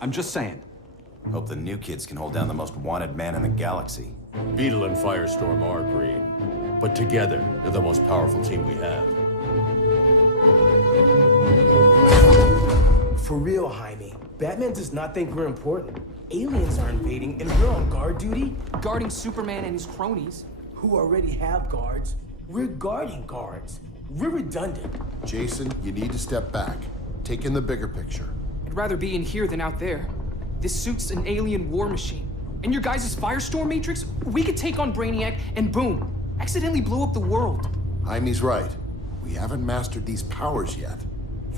I'm just saying. Hope the new kids can hold down the most wanted man in the galaxy. Beetle and Firestorm are green, but together, they're the most powerful team we have. For real, Jaime. Batman does not think we're important. Aliens are invading, and we're on guard duty? Guarding Superman and his cronies. Who already have guards. We're guarding guards. We're redundant. Jason, you need to step back. Take in the bigger picture. I'd rather be in here than out there. This suit's an alien war machine. And your guys' Firestorm Matrix, we could take on Brainiac and boom, accidentally blow up the world. Jaime's right. We haven't mastered these powers yet.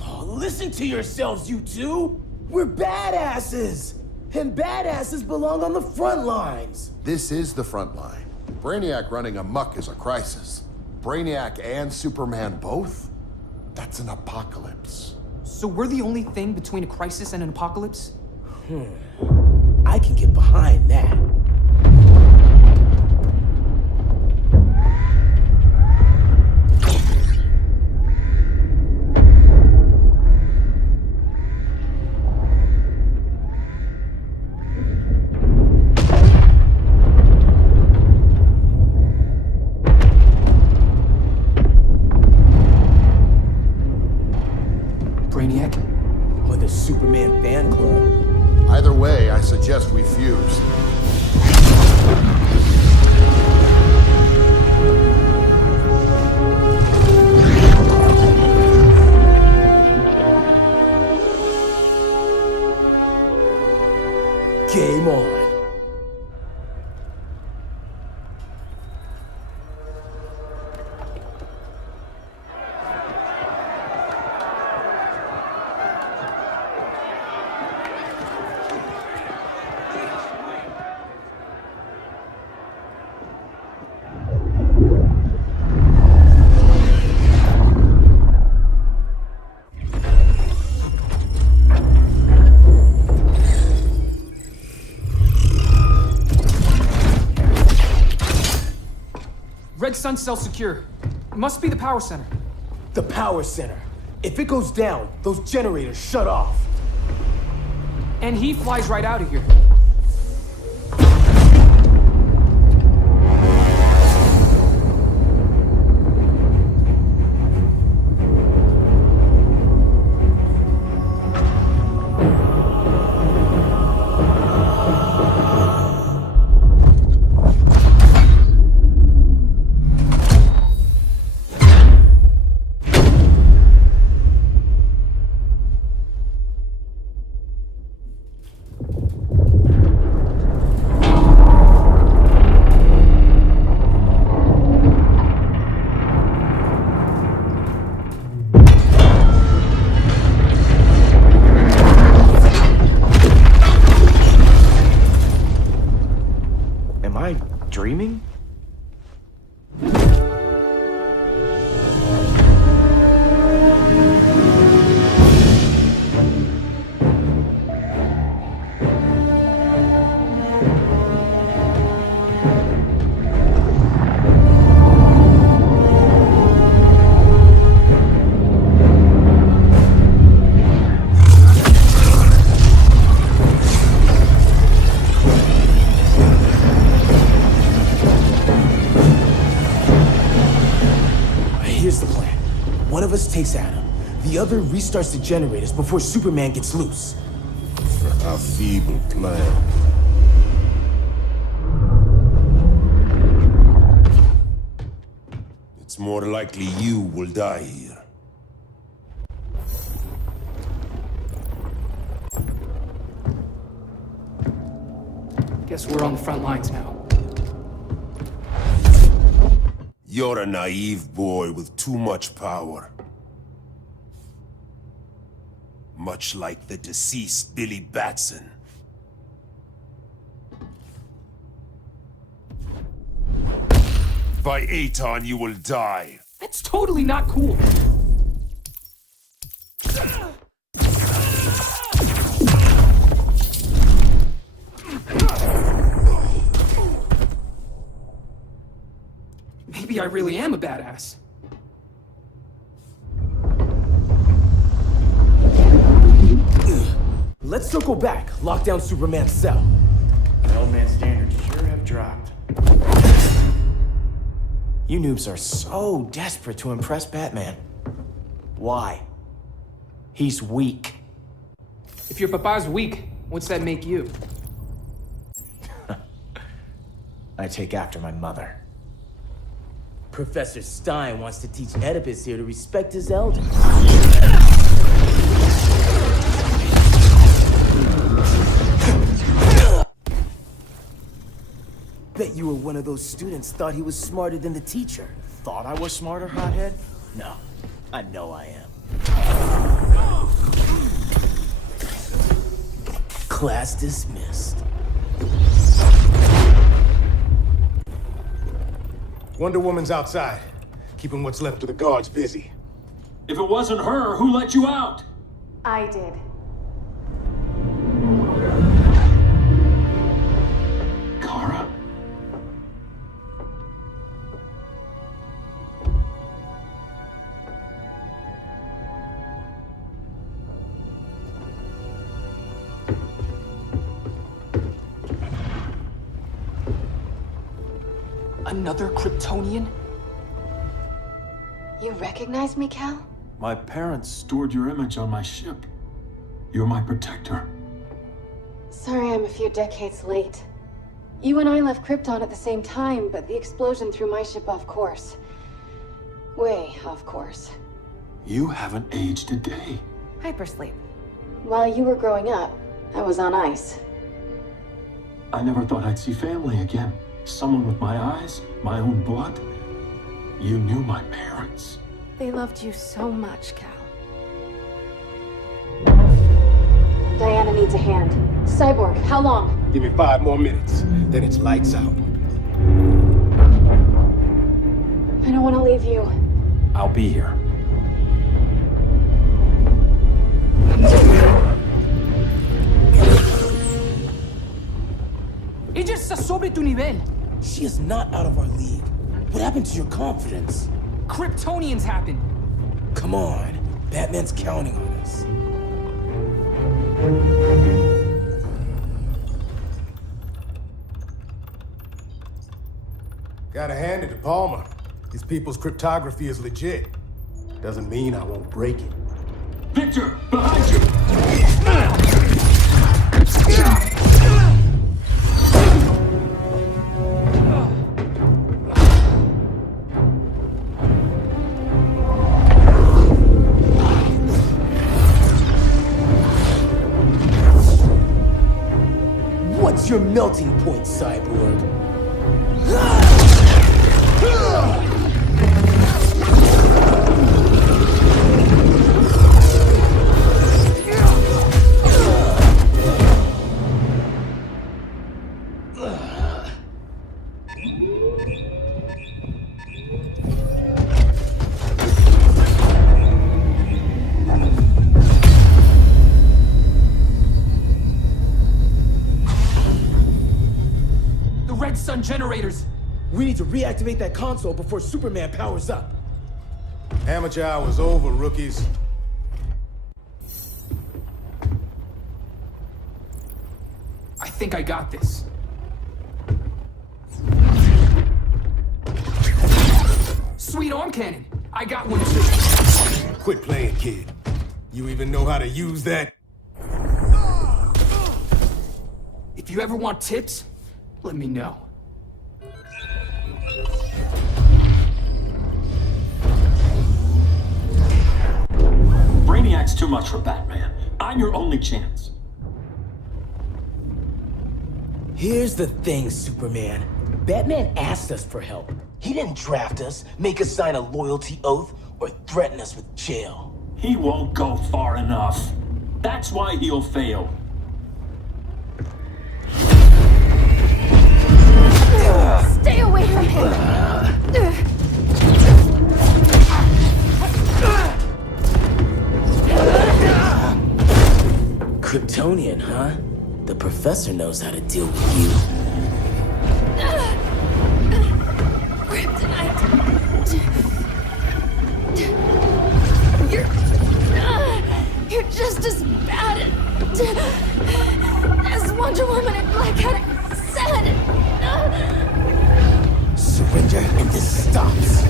Oh, listen to yourselves, you two! We're badasses! And badasses belong on the front lines! This is the front line. Brainiac running amok is a crisis. Brainiac and Superman both? That's an apocalypse. So we're the only thing between a crisis and an apocalypse? I can get behind that. Brainiac? Or the Superman fan club? Either way, I suggest we fuse. Game on. Red Sun cell secure. It must be the power center. The power center. If it goes down, those generators shut off. And he flies right out of here. one of us takes Adam. The other restarts the generators before Superman gets loose. A feeble plan. It's more likely you will die here. Guess we're on the front lines now. You're a naive boy with too much power. Much like the deceased Billy Batson. By Aton, you will die. That's totally not cool. Maybe I really am a badass. Let's circle back, lock down Superman's cell. The old man's standards sure have dropped. You noobs are so desperate to impress Batman. Why? He's weak. If your papa's weak, what's that make you? I take after my mother. Professor Stein wants to teach Oedipus here to respect his elders. Bet you were one of those students thought he was smarter than the teacher. Thought I was smarter, hothead? No, I know I am. Class dismissed. Wonder Woman's outside, keeping what's left of the guards busy. If it wasn't her, who let you out? I did. Kara? Another Kryptonian? You recognize me, Cal? My parents stored your image on my ship. You're my protector. Sorry I'm a few decades late. You and I left Krypton at the same time, but the explosion threw my ship off course. Way off course. You haven't aged a day. Hypersleep. While you were growing up, I was on ice. I never thought I'd see family again. Someone with my eyes, my own blood. You knew my parents. They loved you so much, Cal. Diana needs a hand. Cyborg, how long? Give me 5 more minutes, then it's lights out. I don't want to leave you. I'll be here. Ella está sobre tu nivel. She is not out of our league. What happened to your confidence? Kryptonians happen. Come on. Batman's counting on us. Gotta hand it to Palmer. His people's cryptography is legit. Doesn't mean I won't break it. Victor, behind you! What's your melting point, Cyborg? Red Sun generators! We need to reactivate that console before Superman powers up. Amateur hour's over, rookies. I think I got this. Sweet arm cannon! I got one too. Quit playing, kid. You even know how to use that? If you ever want tips, let me know. Brainiac's too much for Batman. I'm your only chance. Here's the thing, Superman. Batman asked us for help. He didn't draft us, make us sign a loyalty oath, or threaten us with jail. He won't go far enough. That's why he'll fail. Stay away from him! Kryptonian, huh? The professor knows how to deal with you. Kryptonite! You're just as bad as Wonder Woman and Black Cat said! Surrender and this stops.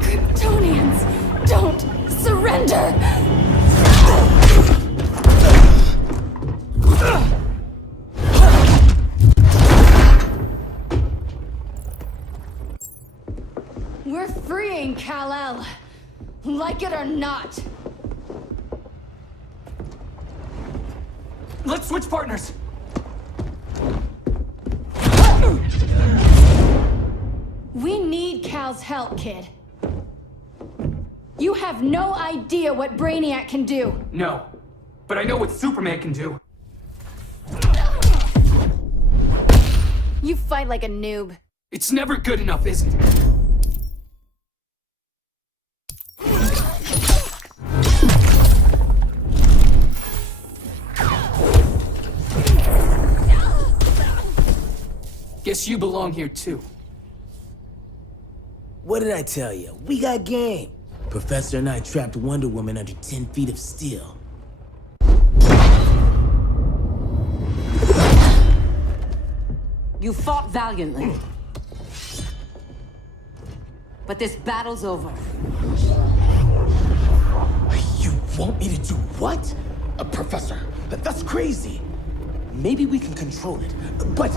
Kryptonians, don't surrender! We're freeing Kal-El, like it or not. Let's switch partners. We need Cal's help, kid. You have no idea what Brainiac can do. No, but I know what Superman can do. You fight like a noob. It's never good enough, is it? Guess you belong here too. What did I tell you? We got game. Professor and I trapped Wonder Woman under 10 feet of steel. You fought valiantly. But this battle's over. You want me to do what? Professor, that's crazy. Maybe we can control it, but...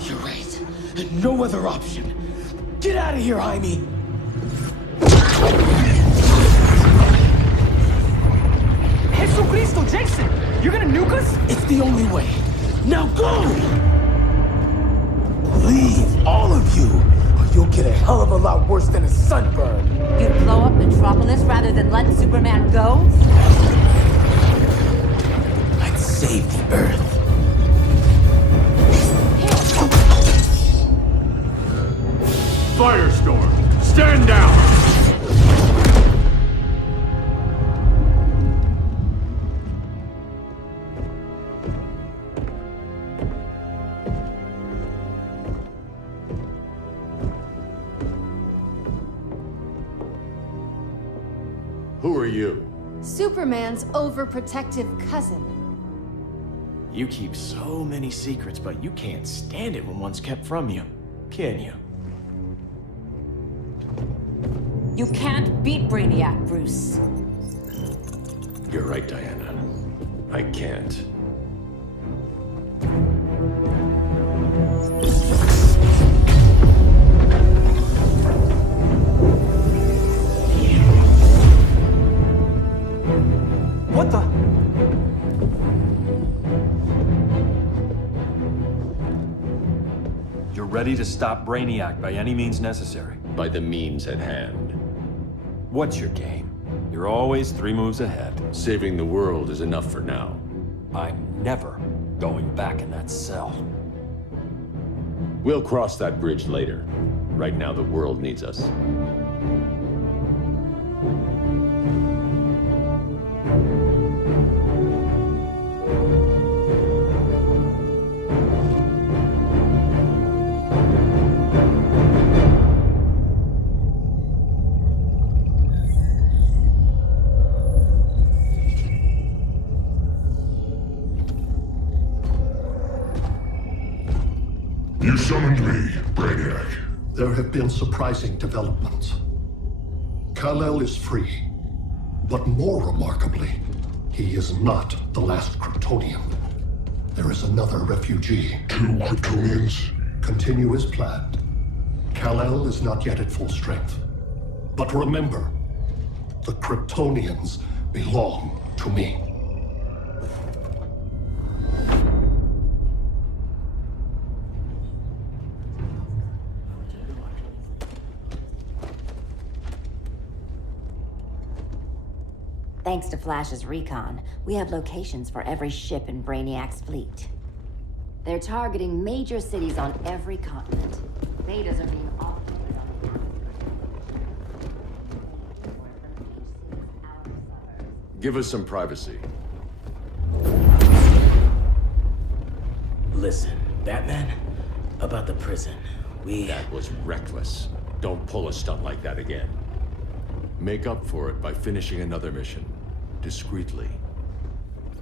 You're right. No other option. Get out of here, Jaime! Jesucristo, Jason! You're gonna nuke us? It's the only way. Now go! Leave, all of you, or you'll get a hell of a lot worse than a sunburn. You'd blow up Metropolis rather than let Superman go? I'd save the Earth. Firestorm, stand down! Who are you? Superman's overprotective cousin. You keep so many secrets, but you can't stand it when one's kept from you, can you? You can't beat Brainiac, Bruce. You're right, Diana. I can't. What the? You're ready to stop Brainiac by any means necessary. By the means at hand. What's your game? You're always 3 moves ahead. Saving the world is enough for now. I'm never going back in that cell. We'll cross that bridge later. Right now, the world needs us. You summoned me, Brainiac. There have been surprising developments. Kal-El is free, but more remarkably, he is not the last Kryptonian. There is another refugee. 2 Kryptonians? Continue as planned. Kal-El is not yet at full strength. But remember, the Kryptonians belong to me. Thanks to Flash's recon, we have locations for every ship in Brainiac's fleet. They're targeting major cities on every continent. Betas are being offloaded on the Give us some privacy. Listen, Batman, about the prison, That was reckless. Don't pull a stunt like that again. Make up for it by finishing another mission. Discreetly.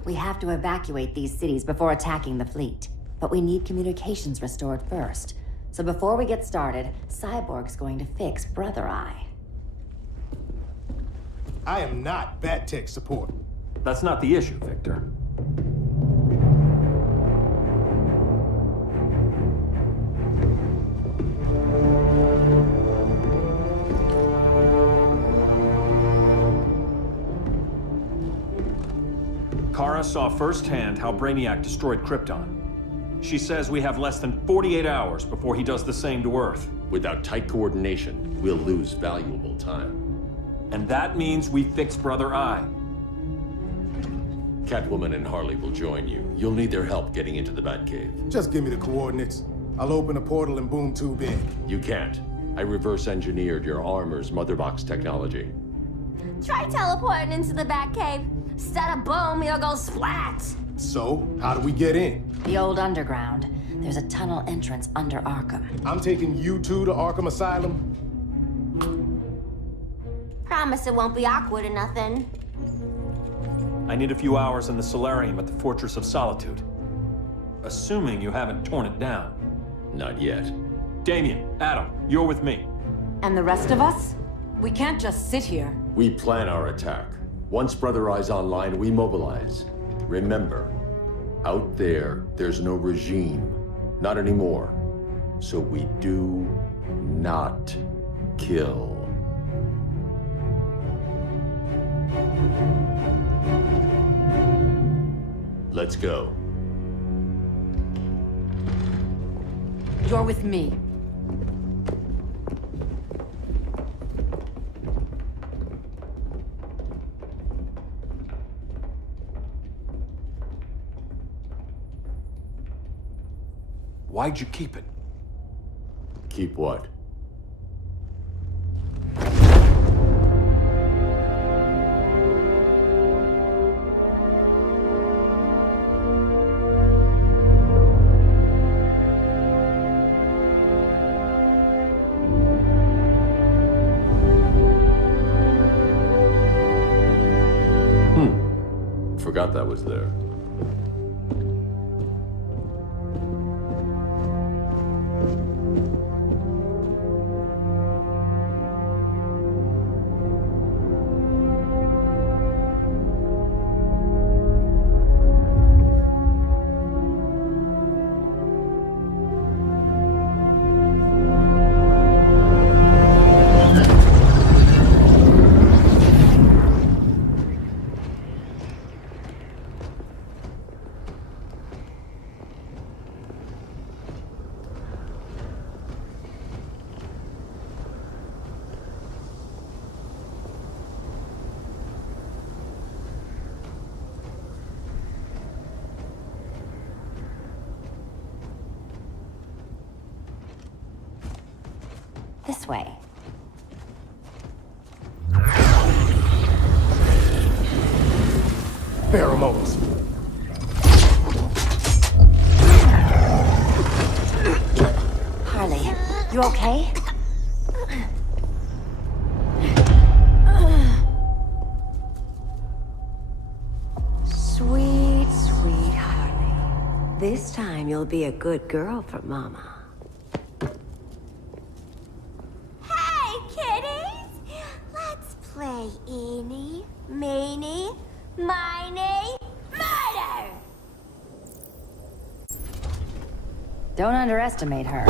We have to evacuate these cities before attacking the fleet. But we need communications restored first. So before we get started, Cyborg's going to fix Brother Eye. I am not Bat-Tech support. That's not the issue, Victor. Kara saw firsthand how Brainiac destroyed Krypton. She says we have less than 48 hours before he does the same to Earth. Without tight coordination, we'll lose valuable time. And that means we fix Brother Eye. Catwoman and Harley will join you. You'll need their help getting into the Batcave. Just give me the coordinates. I'll open a portal and boom tube in. You can't. I reverse engineered your armor's motherbox technology. Try teleporting into the Batcave. Instead of boom, you'll go splat. So, how do we get in? The old underground. There's a tunnel entrance under Arkham. I'm taking you two to Arkham Asylum. Promise it won't be awkward or nothing. I need a few hours in the solarium at the Fortress of Solitude. Assuming you haven't torn it down. Not yet. Damien, Adam, you're with me. And the rest of us? We can't just sit here. We plan our attack. Once Brother Eye's online, we mobilize. Remember, out there's no regime. Not anymore. So we do not kill. Let's go. You're with me. Why'd you keep it? Keep what? Forgot that was there. This way. Pheromones. Harley, you okay? Sweet, sweet Harley. This time you'll be a good girl for Mama. Don't underestimate her.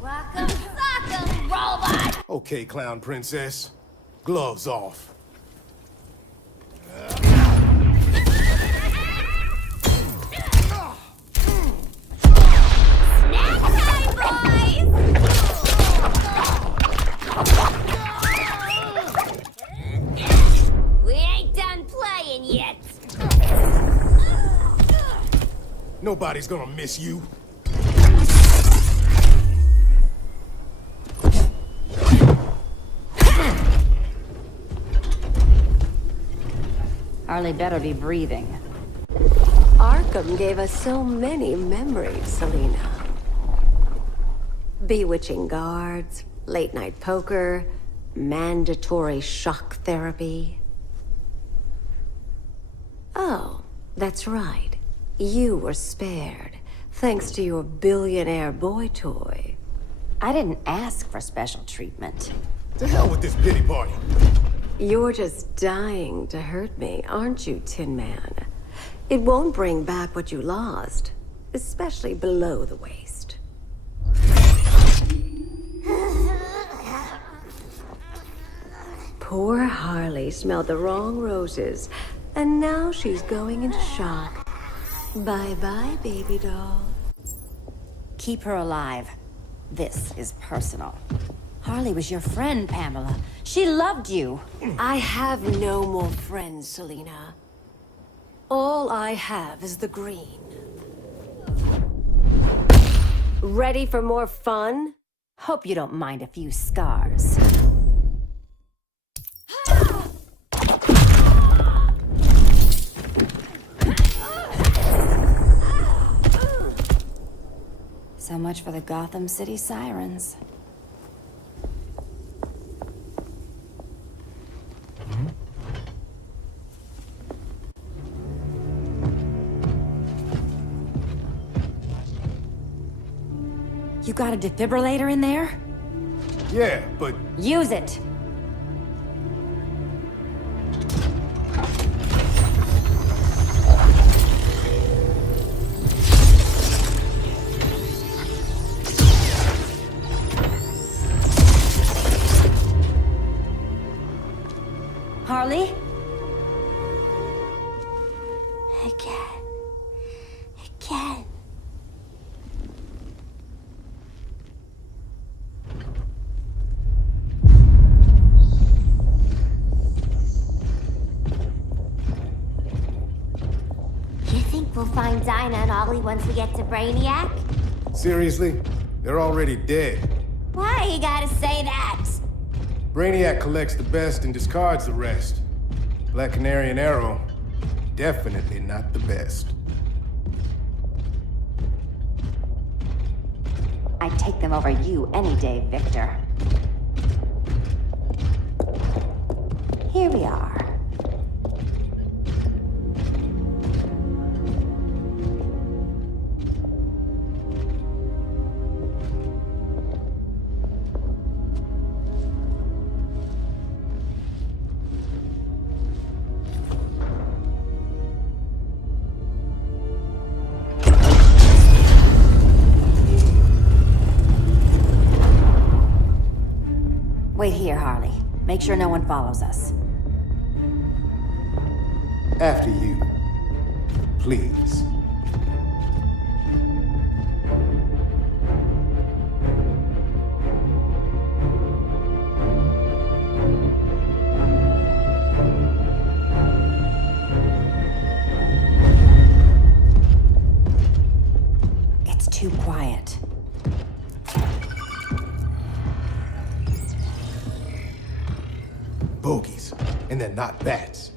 Welcome, sock'em, robot! Okay, clown princess. Gloves off. We ain't done playing yet. Nobody's gonna miss you. Harley better be breathing. Arkham gave us so many memories, Selina. Bewitching guards, late-night poker, mandatory shock therapy. Oh, that's right. You were spared, thanks to your billionaire boy toy. I didn't ask for special treatment. To hell with this pity party. You're just dying to hurt me, aren't you, Tin Man? It won't bring back what you lost, especially below the waist. Poor Harley smelled the wrong roses, and now she's going into shock. Bye-bye, baby doll. Keep her alive. This is personal. Harley was your friend, Pamela. She loved you. I have no more friends, Selina. All I have is the green. Ready for more fun? Hope you don't mind a few scars. So much for the Gotham City Sirens. You got a defibrillator in there? Yeah, but... Use it! Harley? Again. You think we'll find Dinah and Ollie once we get to Brainiac? Seriously? They're already dead. Why you gotta say that? Brainiac collects the best and discards the rest. Black Canary and Arrow, definitely not the best. I'd take them over you any day, Victor. Here we are. Wait here, Harley. Make sure no one follows us. After you. Please. It's too quiet. Bogies. And they're not bats.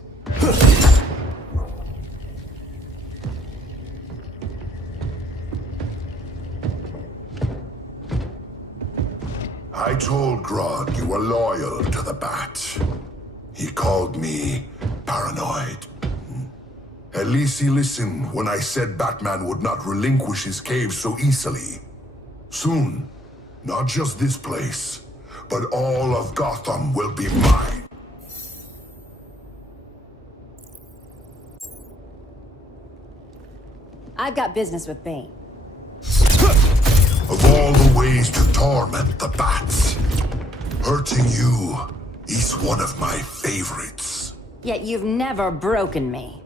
I told Grodd you were loyal to the Bat. He called me paranoid. At least he listened when I said Batman would not relinquish his cave so easily. Soon, not just this place, but all of Gotham will be mine. I've got business with Bane. Of all the ways to torment the bats, hurting you is one of my favorites. Yet you've never broken me.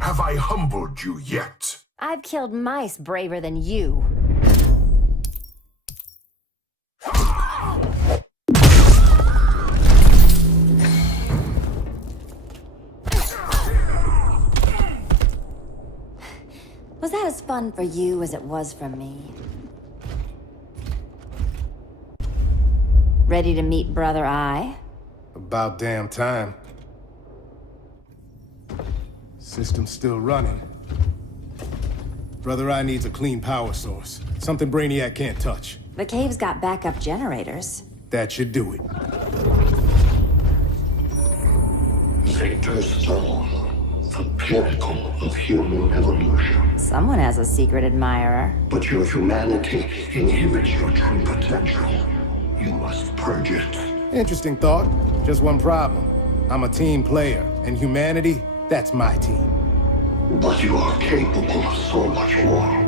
Have I humbled you yet? I've killed mice braver than you. Was that as fun for you as it was for me? Ready to meet Brother Eye? About damn time. System's still running. Brother Eye needs a clean power source. Something Brainiac can't touch. The cave's got backup generators. That should do it. Victor Stone, the pinnacle of human evolution. Someone has a secret admirer. But your humanity inhibits your true potential. You must purge it. Interesting thought. Just one problem. I'm a team player, and humanity, that's my team. But you are capable of so much more.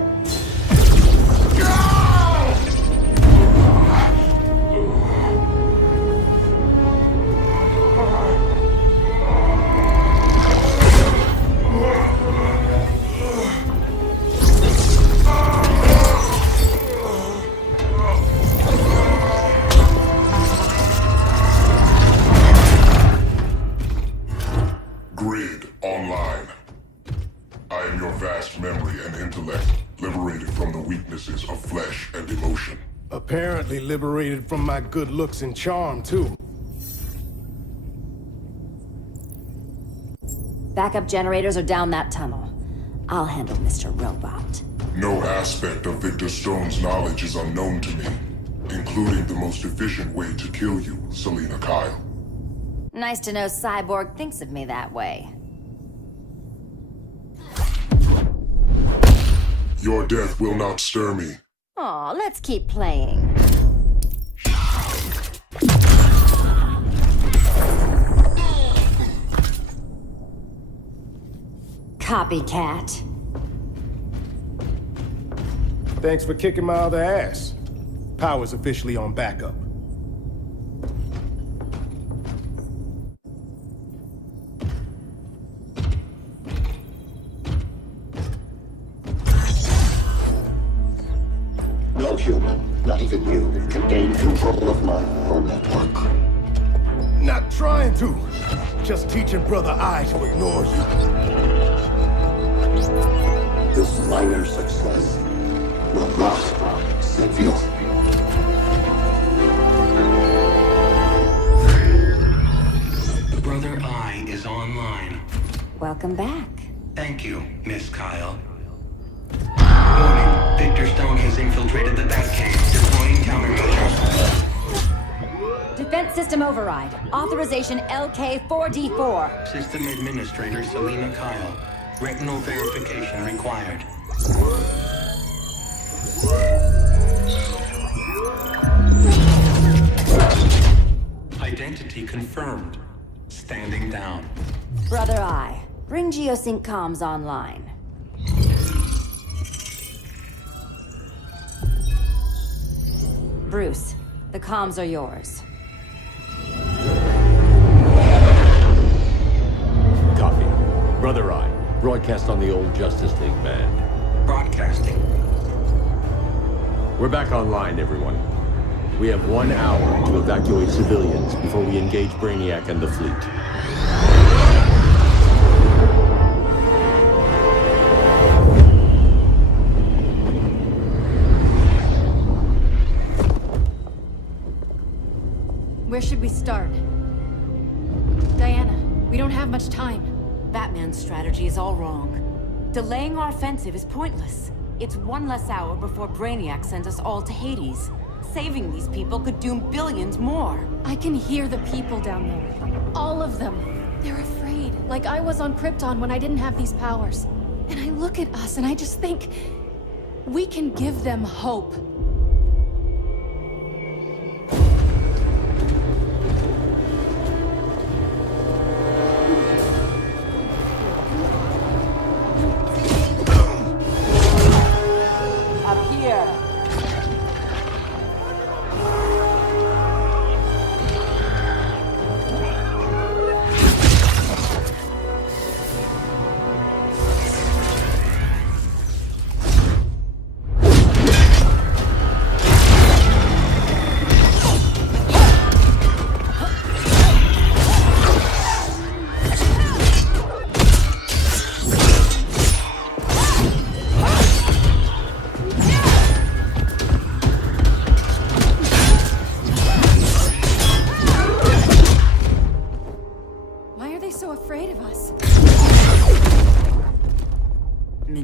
Grid online. I am your vast memory and intellect, liberated from the weaknesses of flesh and emotion. Apparently liberated from my good looks and charm, too. Backup generators are down that tunnel. I'll handle Mr. Robot. No aspect of Victor Stone's knowledge is unknown to me, including the most efficient way to kill you, Selina Kyle. Nice to know Cyborg thinks of me that way. Your death will not stir me. Aw, let's keep playing. Copycat. Thanks for kicking my other ass. Power's officially on backup. No human, not even you, can gain control of my neural network. Not trying to. Just teaching Brother Eye to ignore you. This minor success will not save you. Brother Eye is online. Welcome back. Thank you, Miss Kyle. Warning, Victor Stone has infiltrated the Batcave, deploying countermeasures. Defense system override. Authorization LK4D4. System Administrator Selina Kyle. Retinal verification required. Identity confirmed. Standing down. Brother Eye, bring Geosync comms online. Bruce, the comms are yours. Copy. Brother Eye, broadcast on the old Justice League band. Broadcasting. We're back online, everyone. We have 1 hour to evacuate civilians before we engage Brainiac and the fleet. Where should we start? Diana, we don't have much time. Batman's strategy is all wrong. Delaying our offensive is pointless. It's one less hour before Brainiac sends us all to Hades. Saving these people could doom billions more. I can hear the people down there. All of them. They're afraid, like I was on Krypton when I didn't have these powers. And I look at us and I just think, we can give them hope.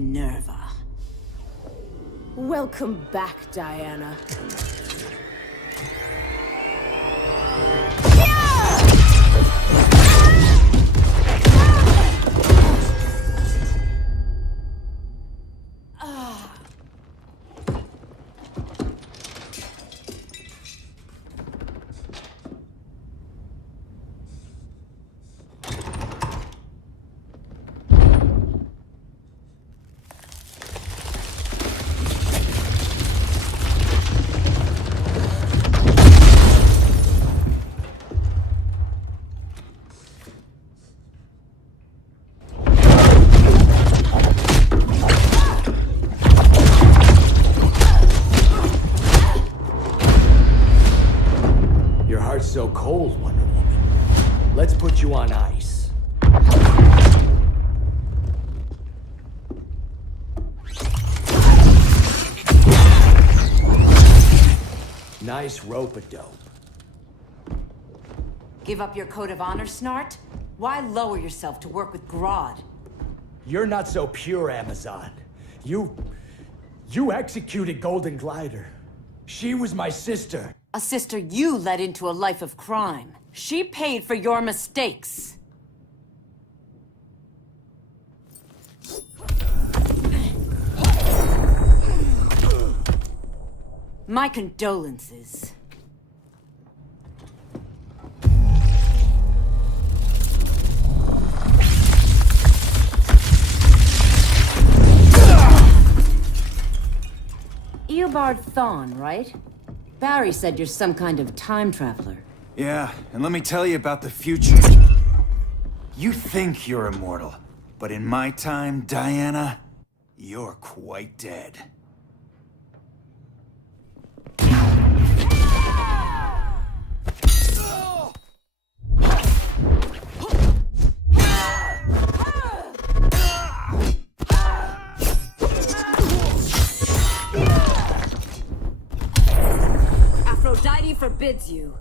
Minerva. Welcome back, Diana. So cold, Wonder Woman. Let's put you on ice. Nice rope-a-dope. Give up your code of honor, Snart? Why lower yourself to work with Grodd? You're not so pure, Amazon. You executed Golden Glider. She was my sister. A sister you led into a life of crime. She paid for your mistakes. My condolences. Eobard Thawne, right? Barry said you're some kind of time traveler. Yeah, and let me tell you about the future. You think you're immortal, but in my time, Diana, you're quite dead. Aphrodite forbids you.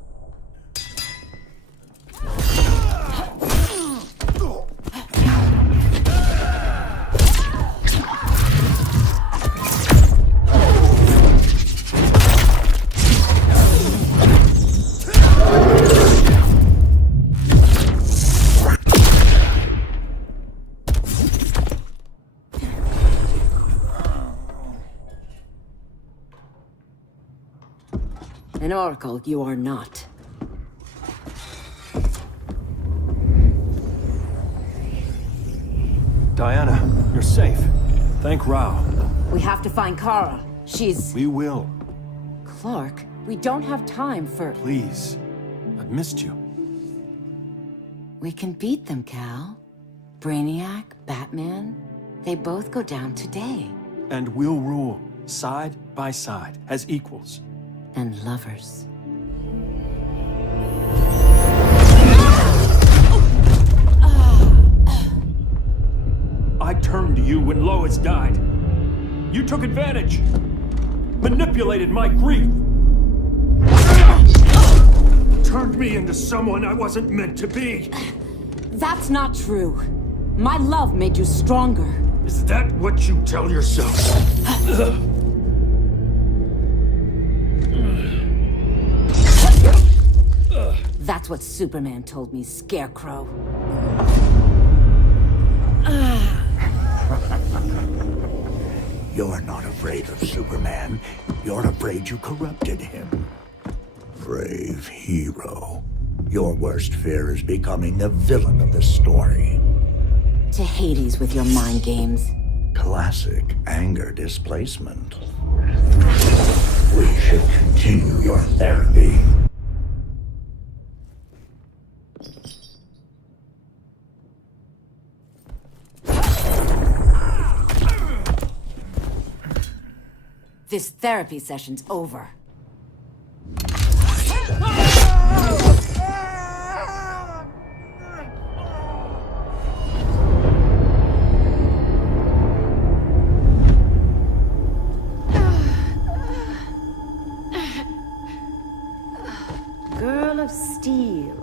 An oracle you are not. Diana, you're safe. Thank Rao. We have to find Kara. She's... We will. Clark, we don't have time for... Please. I've missed you. We can beat them, Cal. Brainiac, Batman, they both go down today. And we'll rule, side by side, as equals. And lovers. I turned to you when Lois died. You took advantage. Manipulated my grief. Turned me into someone I wasn't meant to be. That's not true. My love made you stronger. Is that what you tell yourself? That's what Superman told me, Scarecrow. You're not afraid of Superman. You're afraid you corrupted him. Brave hero. Your worst fear is becoming the villain of the story. To Hades with your mind games. Classic anger displacement. We should continue your therapy. This therapy session's over. Girl of Steel,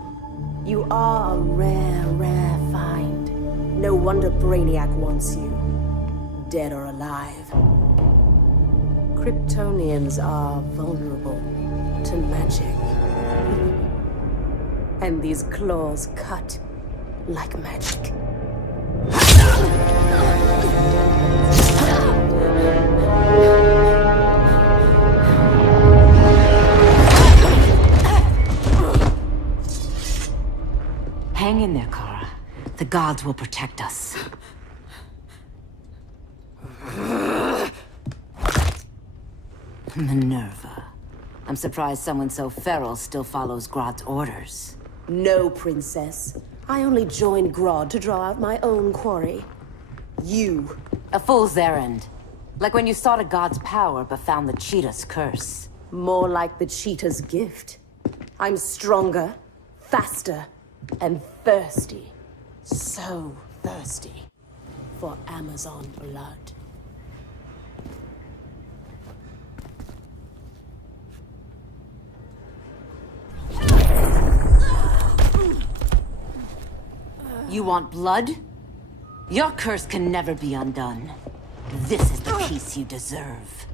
you are a rare, rare find. No wonder Brainiac wants you. dead or alive. Kryptonians are vulnerable to magic. And these claws cut like magic. Hang in there, Kara. The gods will protect us. Minerva. I'm surprised someone so feral still follows Grodd's orders. No, Princess. I only joined Grodd to draw out my own quarry. You. A fool's errand. Like when you sought a god's power but found the cheetah's curse. More like the cheetah's gift. I'm stronger, faster, and thirsty. So thirsty. For Amazon blood. You want blood? Your curse can never be undone. This is the peace you deserve.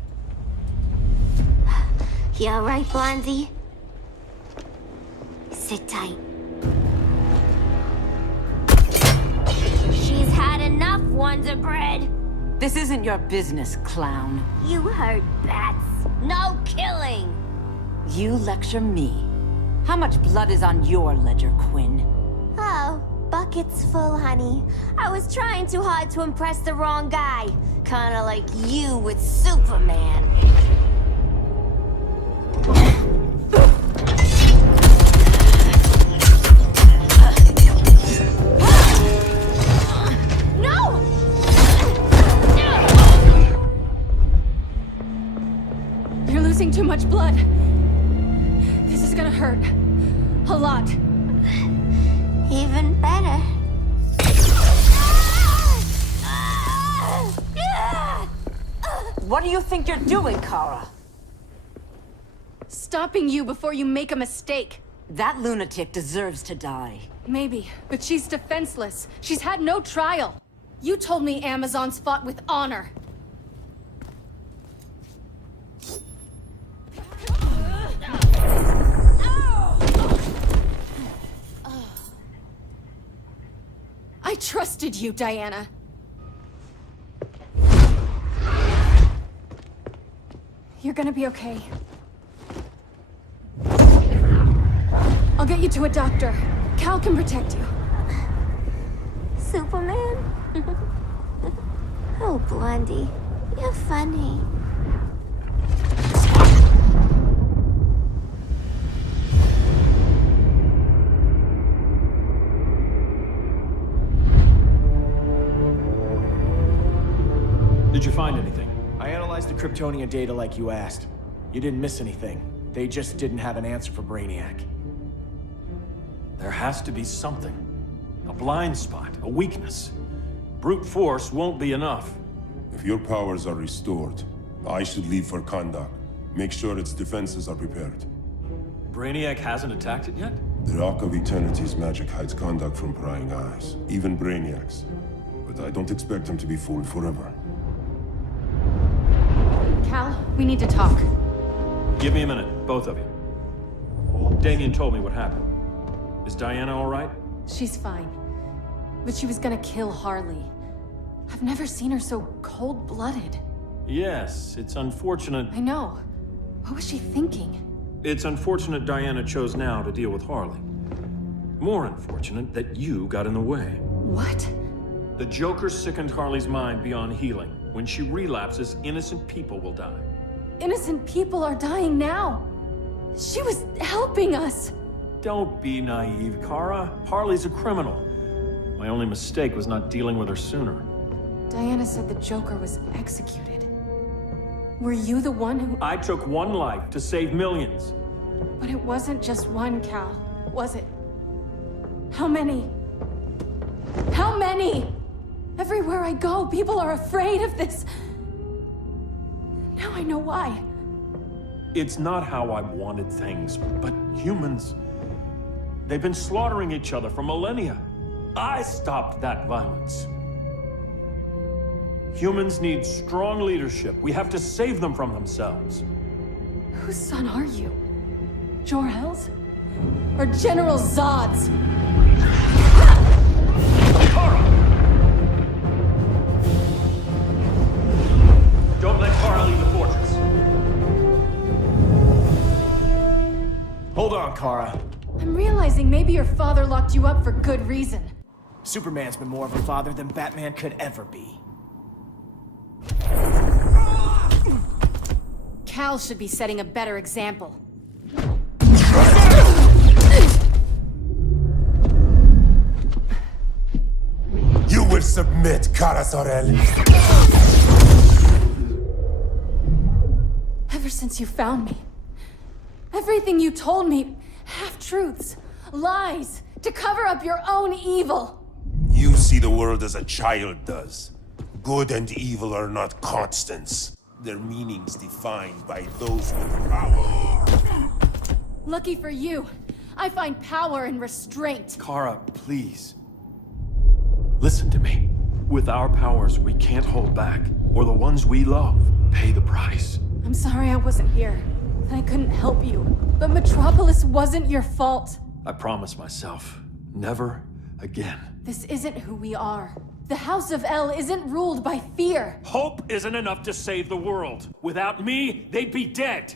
You alright, Blondie? Sit tight. She's had enough, Wonder Bread. This isn't your business, clown. You heard bats. No killing. You lecture me. How much blood is on your ledger, Quinn? Oh, bucket's full, honey. I was trying too hard to impress the wrong guy. Kinda like you with Superman. No! You're losing too much blood. This is gonna hurt. A lot. Even better. What do you think you're doing, Kara? Stopping you before you make a mistake. That lunatic deserves to die. Maybe, but she's defenseless. She's had no trial. You told me Amazons fought with honor. I trusted you, Diana. You're gonna be okay. I'll get you to a doctor. Cal can protect you. Superman? Oh, Blondie, you're funny. Did you find anything? I analyzed the Kryptonian data like you asked. You didn't miss anything. They just didn't have an answer for Brainiac. There has to be something. A blind spot, a weakness. Brute force won't be enough. If your powers are restored, I should leave for Kahndaq. Make sure its defenses are prepared. Brainiac hasn't attacked it yet? The Rock of Eternity's magic hides Kahndaq from prying eyes, even Brainiac's. But I don't expect him to be fooled forever. Cal, we need to talk. Give me a minute, both of you. Damien told me what happened. Is Diana all right? She's fine. But she was gonna kill Harley. I've never seen her so cold-blooded. Yes, it's unfortunate. I know. What was she thinking? It's unfortunate Diana chose now to deal with Harley. More unfortunate that you got in the way. What? The Joker sickened Harley's mind beyond healing. When she relapses, innocent people will die. Innocent people are dying now. She was helping us. Don't be naive, Kara. Harley's a criminal. My only mistake was not dealing with her sooner. Diana said the Joker was executed. Were you the one who... I took one life to save millions. But it wasn't just one, Cal, was it? How many? How many? Everywhere I go, people are afraid of this. Now I know why. It's not how I wanted things, but humans... They've been slaughtering each other for millennia. I stopped that violence. Humans need strong leadership. We have to save them from themselves. Whose son are you? Jor-El's? Or General Zod's? Kara! Don't let Kara leave the fortress. Hold on, Kara. I'm realizing maybe your father locked you up for good reason. Superman's been more of a father than Batman could ever be. Cal should be setting a better example. You will submit, Kara Zor-El. Ever since you found me, everything you told me, half-truths, lies, to cover up your own evil. You see the world as a child does. Good and evil are not constants. Their meanings defined by those with power. Lucky for you, I find power in restraint. Kara, please. Listen to me. With our powers, we can't hold back, or the ones we love pay the price. I'm sorry I wasn't here. I couldn't help you. But Metropolis wasn't your fault. I promise myself, never again. This isn't who we are. The House of El isn't ruled by fear. Hope isn't enough to save the world. Without me, they'd be dead.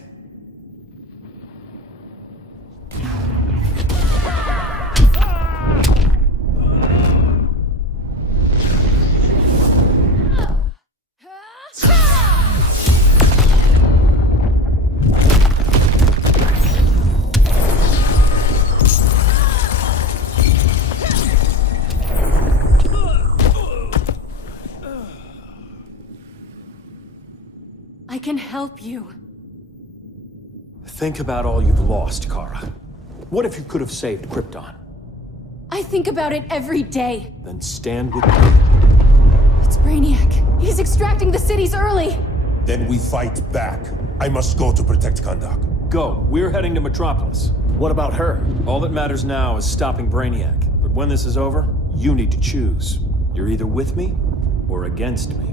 I can help you. Think about all you've lost, Kara. What if you could have saved Krypton? I think about it every day. Then stand with me. It's Brainiac. He's extracting the cities early. Then we fight back. I must go to protect Kahndaq. Go. We're heading to Metropolis. What about her? All that matters now is stopping Brainiac. But when this is over, you need to choose. You're either with me or against me.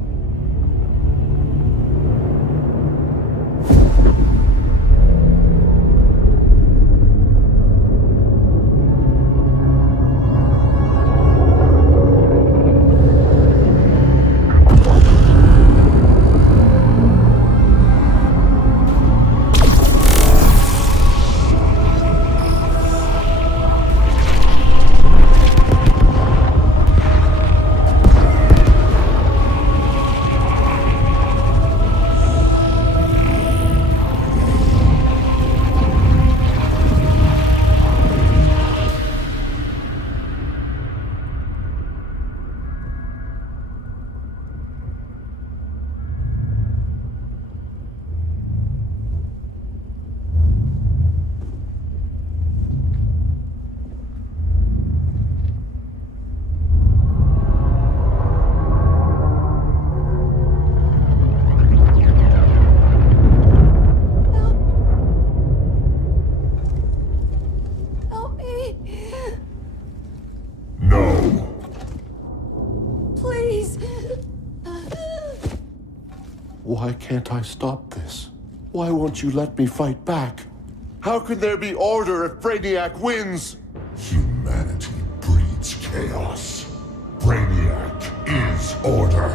Why can't I stop this? Why won't you let me fight back? How can there be order if Brainiac wins? Humanity breeds chaos. Brainiac is order.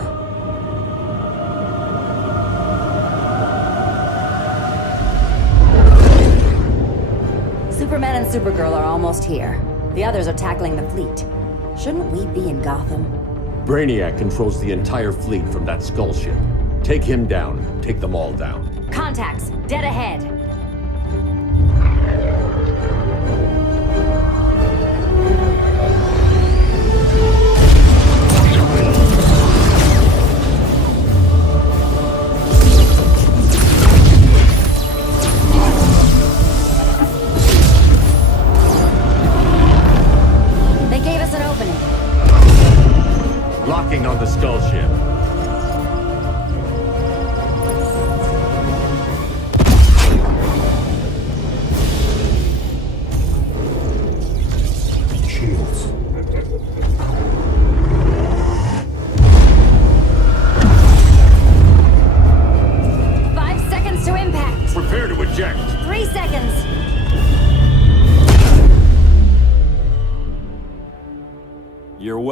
Superman and Supergirl are almost here. The others are tackling the fleet. Shouldn't we be in Gotham? Brainiac controls the entire fleet from that skull ship. Take him down. Take them all down. Contacts, dead ahead. They gave us an opening. Locking on the skull ship.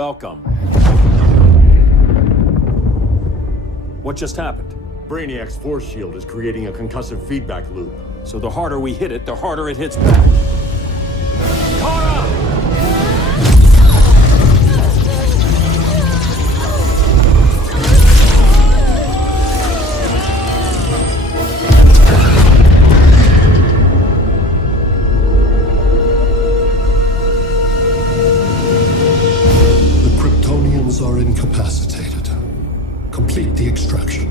welcome. What just happened? Brainiac's force shield is creating a concussive feedback loop. So the harder we hit it, the harder it hits back. Kara! The Kryptonians are incapacitated. Complete the extraction.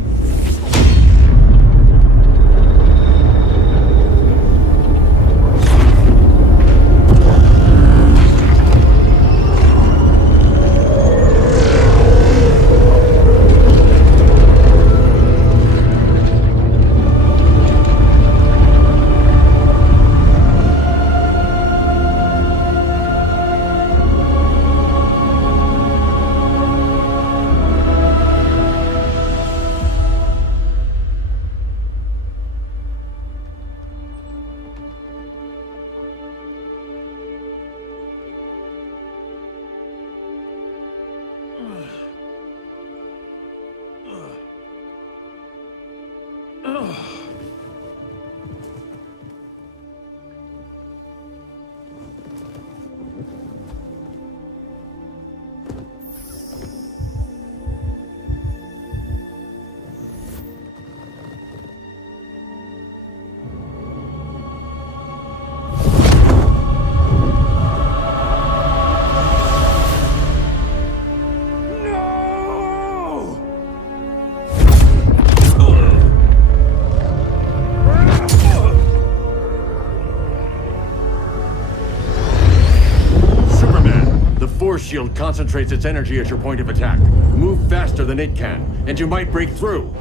Shield concentrates its energy at your point of attack. Move faster than it can, and you might break through.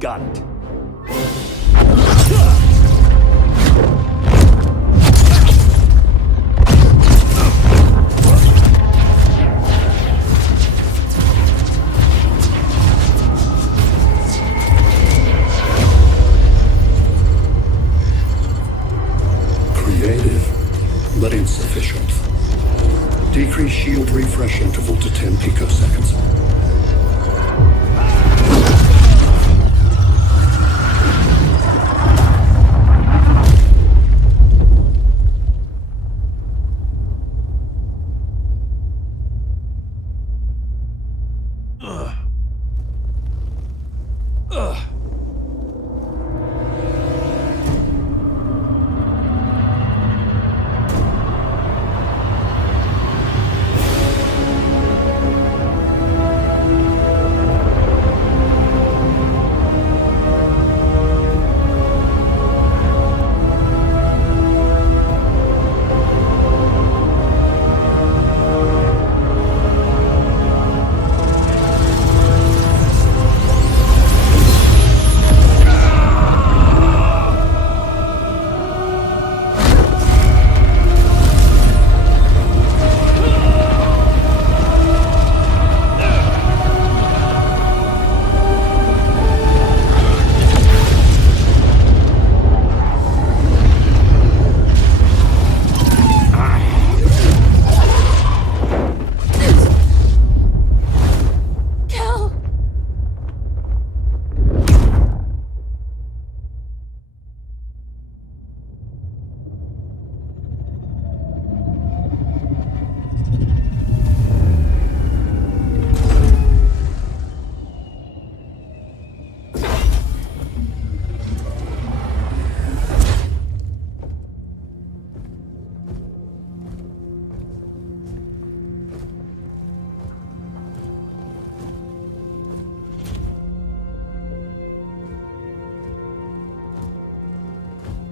Got it. Creative, but insufficient. Decrease shield refresh interval to 10 picoseconds.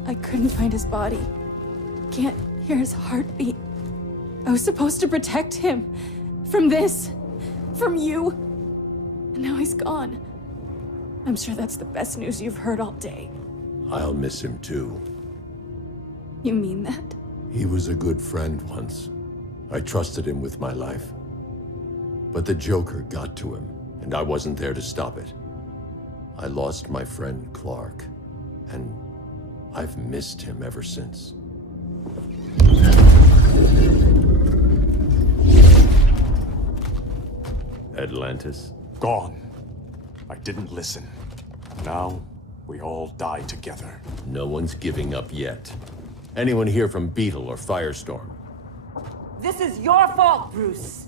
I couldn't find his body. Can't hear his heartbeat. I was supposed to protect him. From this. From you. And now he's gone. I'm sure that's the best news you've heard all day. I'll miss him too. You mean that? He was a good friend once. I trusted him with my life. But the Joker got to him, and I wasn't there to stop it. I lost my friend Clark, and I've missed him ever since. Atlantis? Gone. I didn't listen. Now, we all die together. No one's giving up yet. Anyone here from Beetle or Firestorm? This is your fault, Bruce.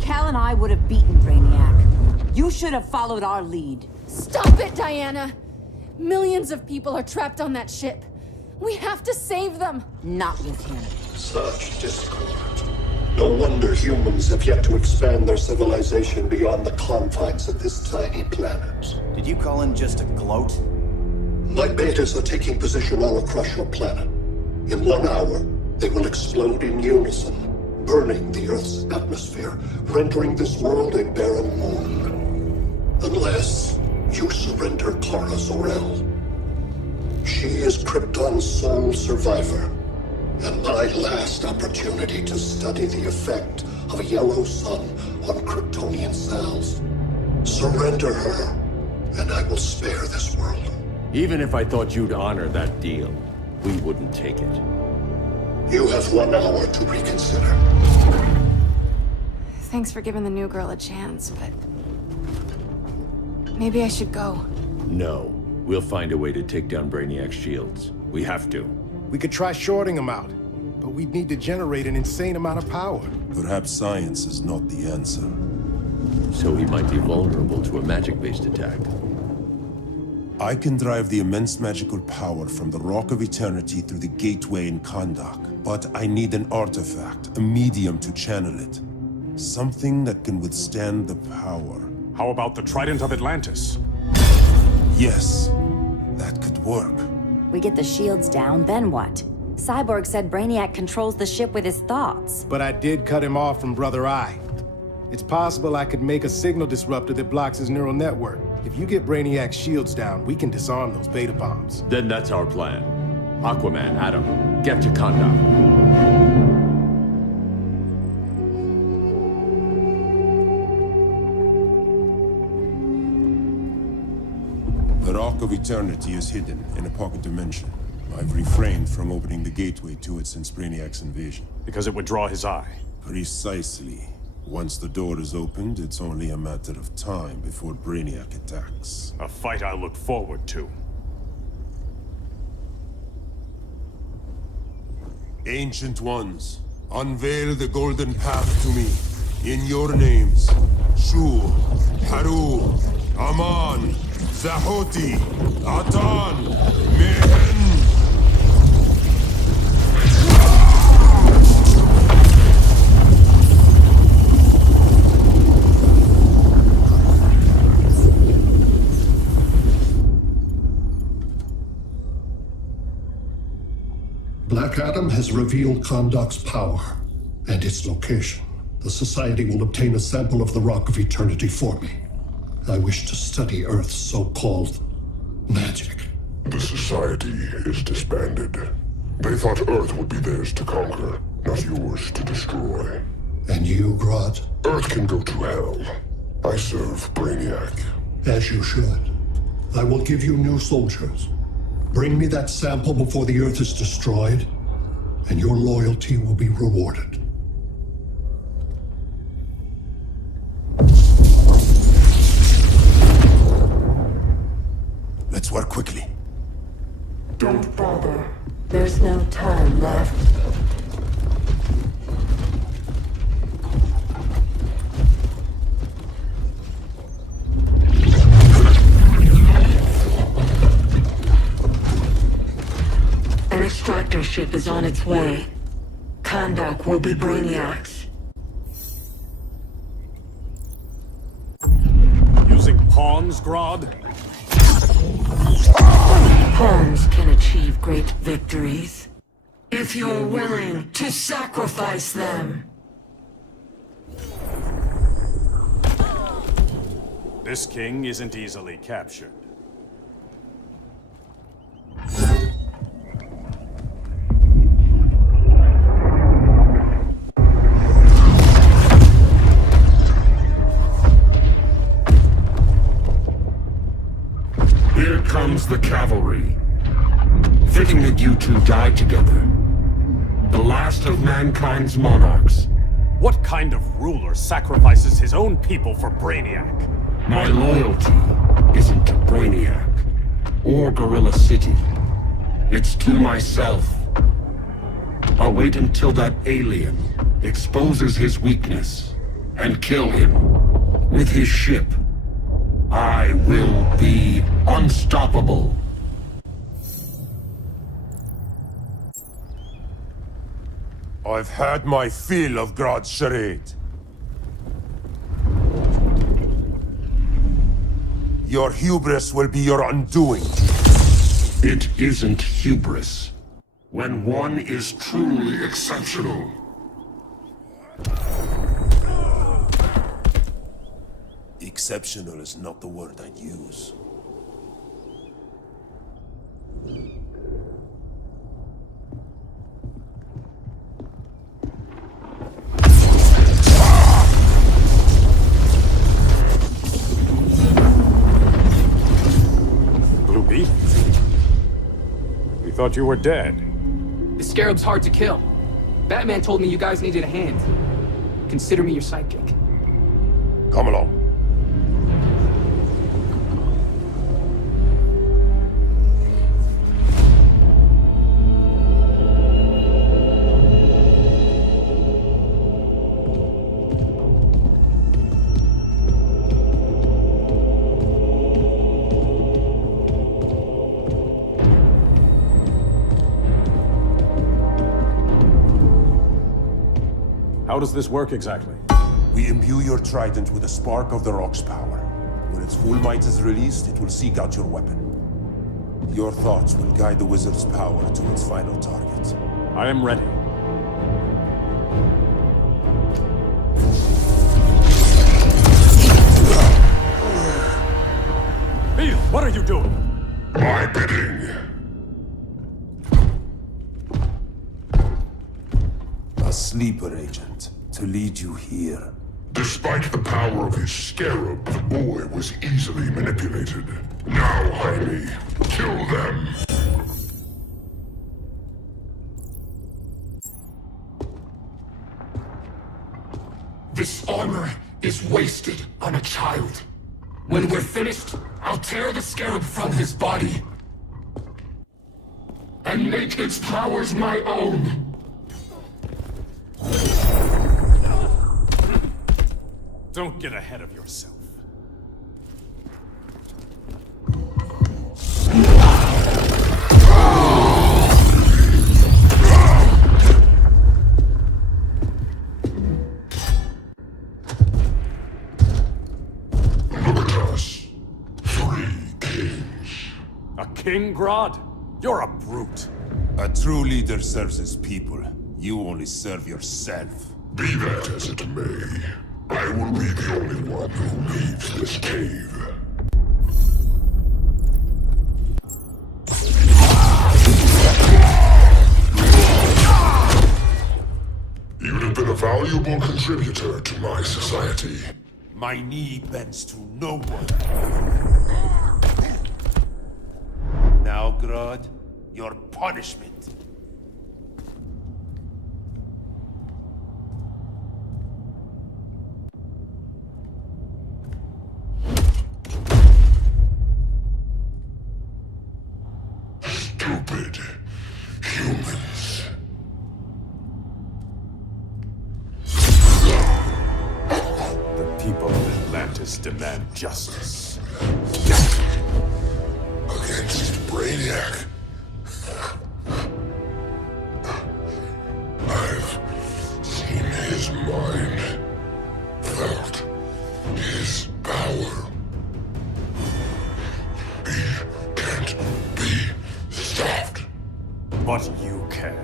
Cal and I would have beaten Brainiac. You should have followed our lead. Stop it, Diana! Millions of people are trapped on that ship. We have to save them! Not with him. Such discord. No wonder humans have yet to expand their civilization beyond the confines of this tiny planet. Did you call in just to gloat? My betas are taking position all across your planet. In 1 hour, they will explode in unison, burning the Earth's atmosphere, rendering this world a barren moon. Unless you surrender Kara Zor-El. She is Krypton's sole survivor, and my last opportunity to study the effect of a yellow sun on Kryptonian cells. Surrender her, and I will spare this world. Even if I thought you'd honor that deal, we wouldn't take it. You have 1 hour to reconsider. Thanks for giving the new girl a chance, but... maybe I should go. No. We'll find a way to take down Brainiac's shields. We have to. We could try shorting him out, but we'd need to generate an insane amount of power. Perhaps science is not the answer. So he might be vulnerable to a magic-based attack. I can drive the immense magical power from the Rock of Eternity through the gateway in Kahndaq, but I need an artifact, a medium to channel it. Something that can withstand the power. How about the Trident of Atlantis? Yes, that could work. We get the shields down, then what? Cyborg said Brainiac controls the ship with his thoughts. But I did cut him off from Brother Eye. It's possible I could make a signal disruptor that blocks his neural network. If you get Brainiac's shields down, we can disarm those beta bombs. Then that's our plan. Aquaman, Adam, get to Kahndaq. The Rock of Eternity is hidden in a pocket dimension. I've refrained from opening the gateway to it since Brainiac's invasion. Because it would draw his eye. Precisely. Once the door is opened, it's only a matter of time before Brainiac attacks. A fight I look forward to. Ancient Ones, unveil the golden path to me. In your names, Shu, Haru, Aman, Zahoti, Atan, Mehen! Black Adam has revealed Kahndaq's power and its location. The Society will obtain a sample of the Rock of Eternity for me. I wish to study Earth's so-called magic. The Society is disbanded. They thought Earth would be theirs to conquer, not yours to destroy. And you, Grodd? Earth can go to hell. I serve Brainiac. As you should. I will give you new soldiers. Bring me that sample before the Earth is destroyed, and your loyalty will be rewarded. Let's work quickly. Don't bother. There's no time left. An extractor ship is on its way. Kahndaq will be Brainiac's. Using pawns, Grodd? Pawns can achieve great victories, if you're willing to sacrifice them. This king isn't easily captured. Here comes the cavalry. Fitting that you two die together. The last of mankind's monarchs. What kind of ruler sacrifices his own people for Brainiac? My loyalty isn't to Brainiac or Gorilla City. It's to myself. I'll wait until that alien exposes his weakness and kill him with his ship. I will be unstoppable. I've had my fill of Grodd's charade. Your hubris will be your undoing. It isn't hubris when one is truly exceptional. Exceptional is not the word I'd use. Bluebeard? We thought you were dead. The Scarab's hard to kill. Batman told me you guys needed a hand. Consider me your sidekick. Come along. How does this work exactly? We imbue your trident with a spark of the Rock's power. When its full might is released, it will seek out your weapon. Your thoughts will guide the wizard's power to its final target. I am ready. Beetle, what are you doing? My bidding. A sleeper agent to lead you here. Despite the power of his scarab, the boy was easily manipulated. Now, Jaime, kill them. This honor is wasted on a child. When we're finished, I'll tear the scarab from his body and make its powers my own. Don't get ahead of yourself. Look at us. 3 kings. A king, Grodd? You're a brute. A true leader serves his people. You only serve yourself. Be that as it may, I will be the only one who leaves this cave. You'd have been a valuable contributor to my society. My knee bends to no one. Now, Grodd, your punishment. Stupid humans. The people of Atlantis demand justice. Against Brainiac. I've seen his mind, felt his power. He can't be stopped. But you can.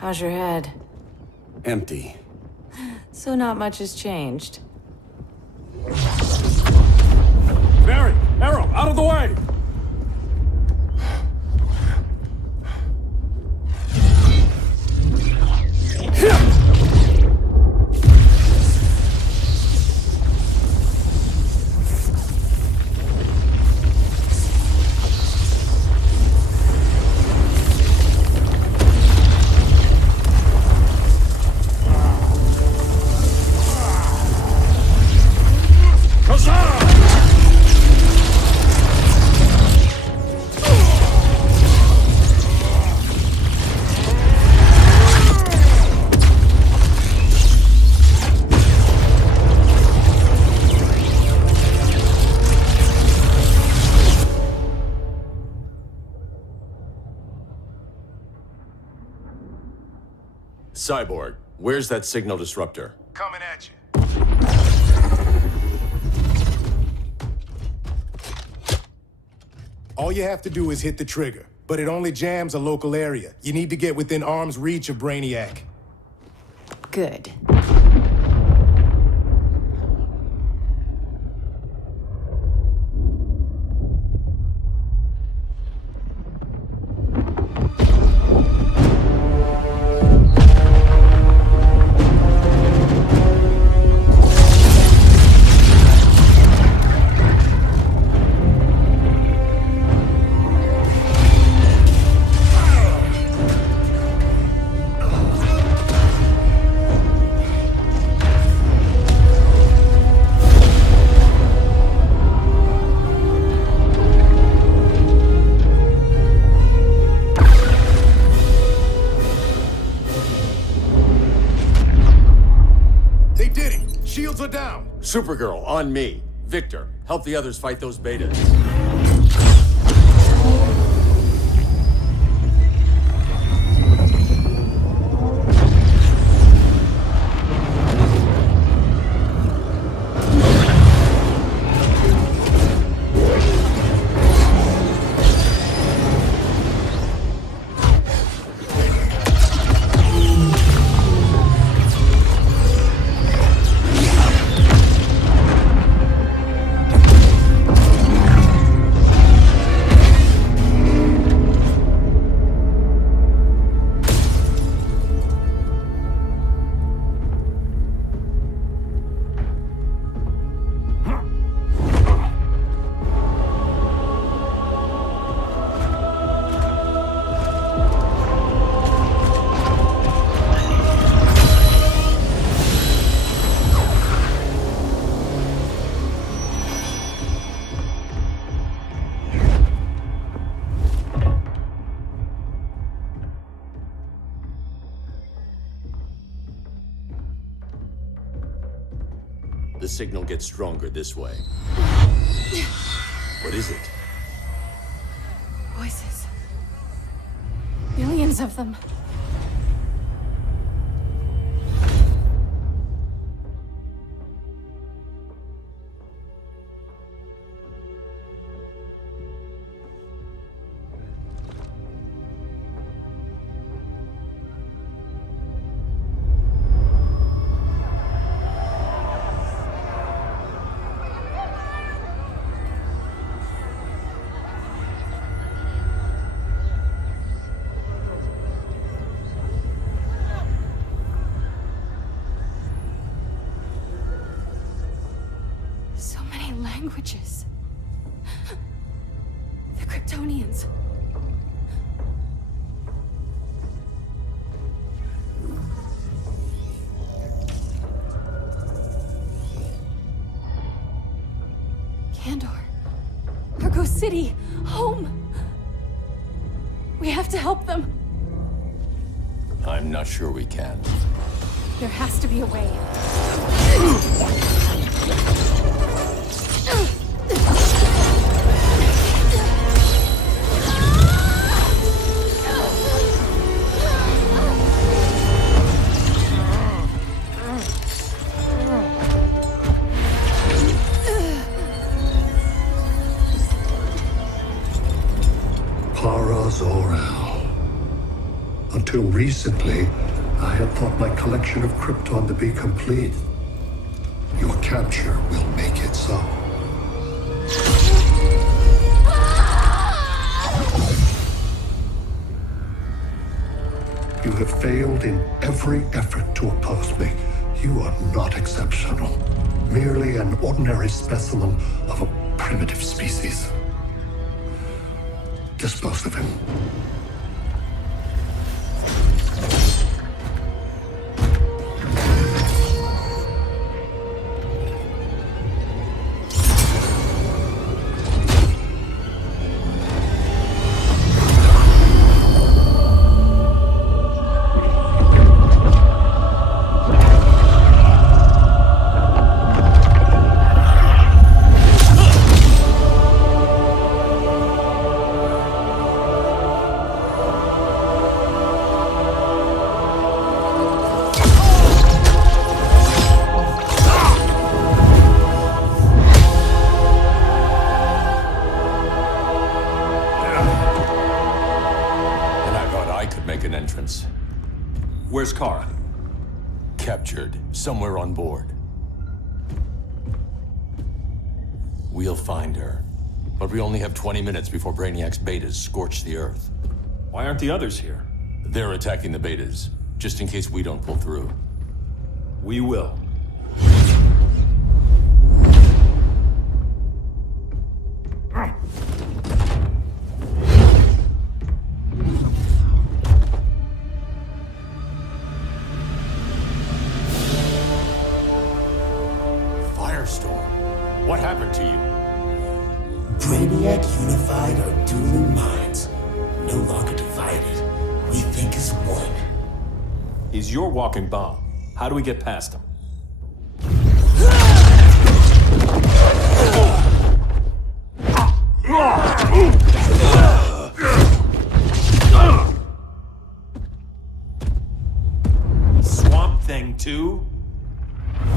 How's your head? Empty. So not much has changed. Barry! Arrow, out of the way! Cyborg, where's that signal disruptor? Coming at you. All you have to do is hit the trigger, but it only jams a local area. You need to get within arm's reach of Brainiac. Good. Shields are down! Supergirl, on me. Victor, help the others fight those betas. The signal gets stronger this way. What is it? Voices. Billions of them. So many languages. The Kryptonians. Kandor. Argo City. Home. We have to help them. I'm not sure we can. There has to be a way. Para Zor-El. Until recently, I had thought my collection of Krypton to be complete. Your capture will make it so. You have failed in every effort to oppose me. You are not exceptional. Merely an ordinary specimen of a primitive species. Dispose of him. captured somewhere on board. We'll find her. But we only have 20 minutes before Brainiac's betas scorch the Earth. Why aren't the others here? They're attacking the betas, just in case we don't pull through. We will. Firestorm, what happened to you? Brainiac unified our dueling minds. No longer divided. We think as one. He's your walking bomb. How do we get past him? Swamp Thing 2?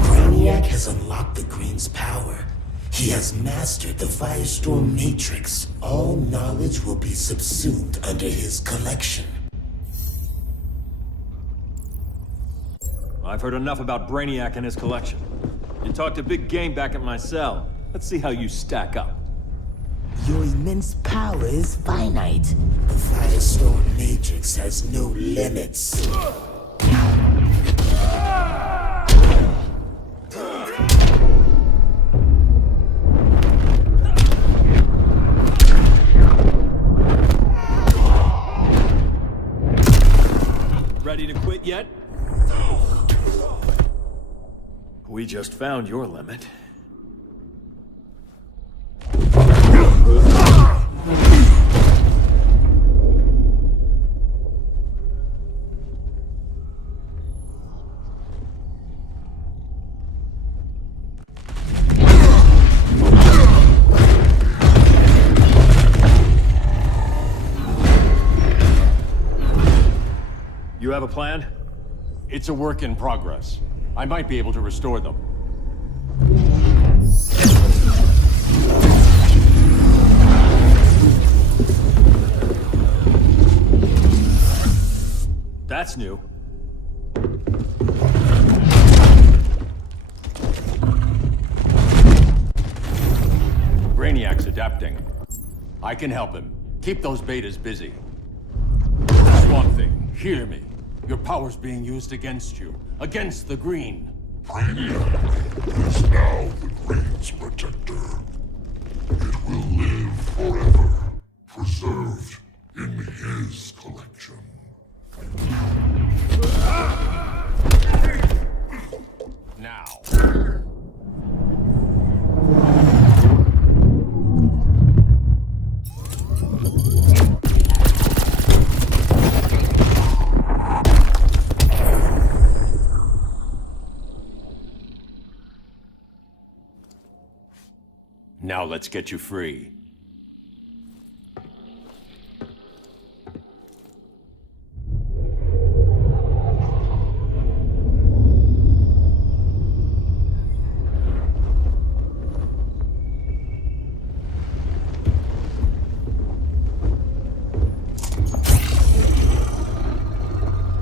Brainiac has unlocked the Green's power. He has mastered the Firestorm Matrix. All knowledge will be subsumed under his collection. I've heard enough about Brainiac and his collection. You talked a big game back at my cell. Let's see how you stack up. Your immense power is finite. The Firestorm Matrix has no limits. Ready to quit yet? We just found your limit. You have a plan? It's a work in progress. I might be able to restore them. That's new. Brainiac's adapting. I can help him. Keep those betas busy. Swamp Thing, hear me. Your power's being used against you. Against the Green. Brainiac is now the Green's protector. It will live forever, preserved in his collection. Now. Now let's get you free.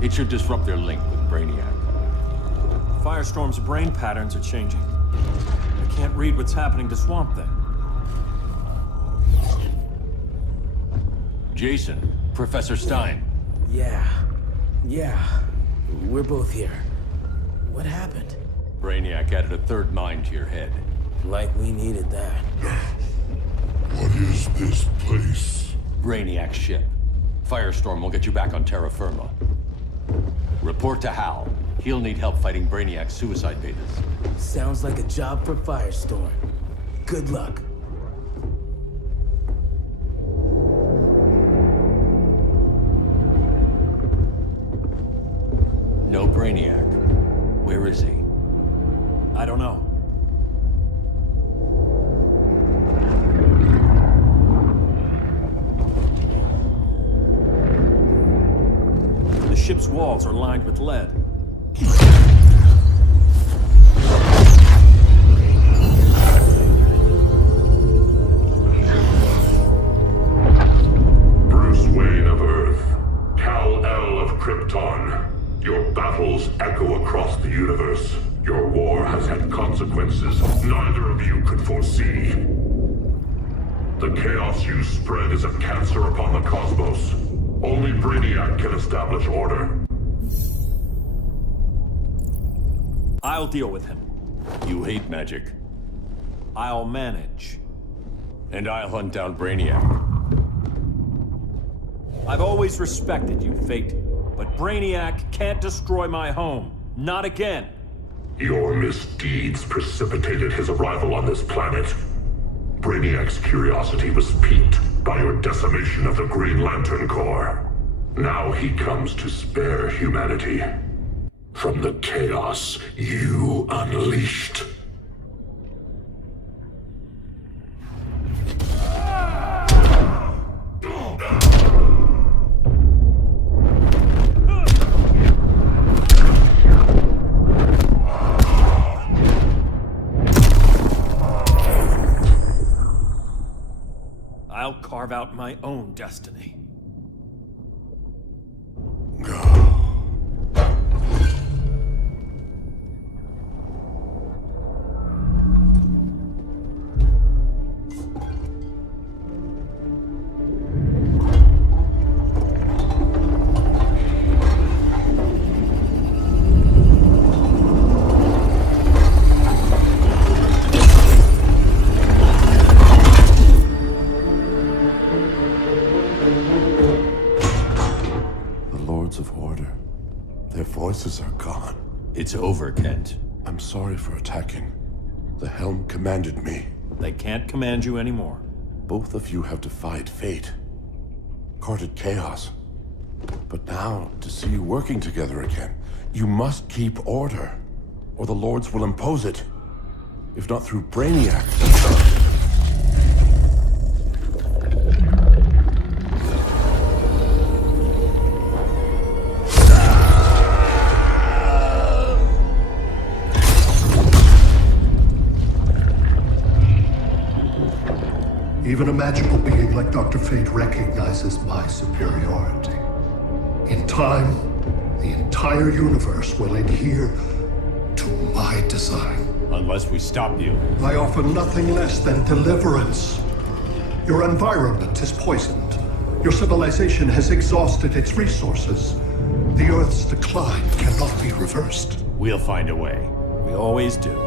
It should disrupt their link with Brainiac. Firestorm's brain patterns are changing. I can't read what's happening to Swamp Thing. Jason, Professor Stein. Yeah. We're both here. What happened? Brainiac added a third mind to your head. Like we needed that. What is this place? Brainiac's ship. Firestorm will get you back on terra firma. Report to Hal. He'll need help fighting Brainiac's suicide betas. Sounds like a job for Firestorm. Good luck. No Brainiac. Where is he? I don't know. The ship's walls are lined with lead. Bruce Wayne of Earth, Kal-El of Krypton. Your battles echo across the universe. universe. Your war has had consequences neither of you could foresee. The chaos you spread is a cancer upon the cosmos. Only Brainiac can establish order. I'll deal with him. You hate magic. I'll manage. And I'll hunt down Brainiac. I've always respected you, Fate. But Brainiac can't destroy my home. Not again. Your misdeeds precipitated his arrival on this planet. Brainiac's curiosity was piqued by your decimation of the Green Lantern Corps. Now he comes to spare humanity from the chaos you unleashed. I'll carve out my own destiny. Voices are gone. It's over, Kent. I'm sorry for attacking. The Helm commanded me. They can't command you anymore. Both of you have defied fate, courted chaos. But now, to see you working together again, you must keep order, or the Lords will impose it. If not through Brainiac. Even a magical being like Dr. Fate recognizes my superiority. In time, the entire universe will adhere to my design. Unless we stop you. I offer nothing less than deliverance. Your environment is poisoned. Your civilization has exhausted its resources. The Earth's decline cannot be reversed. We'll find a way. We always do.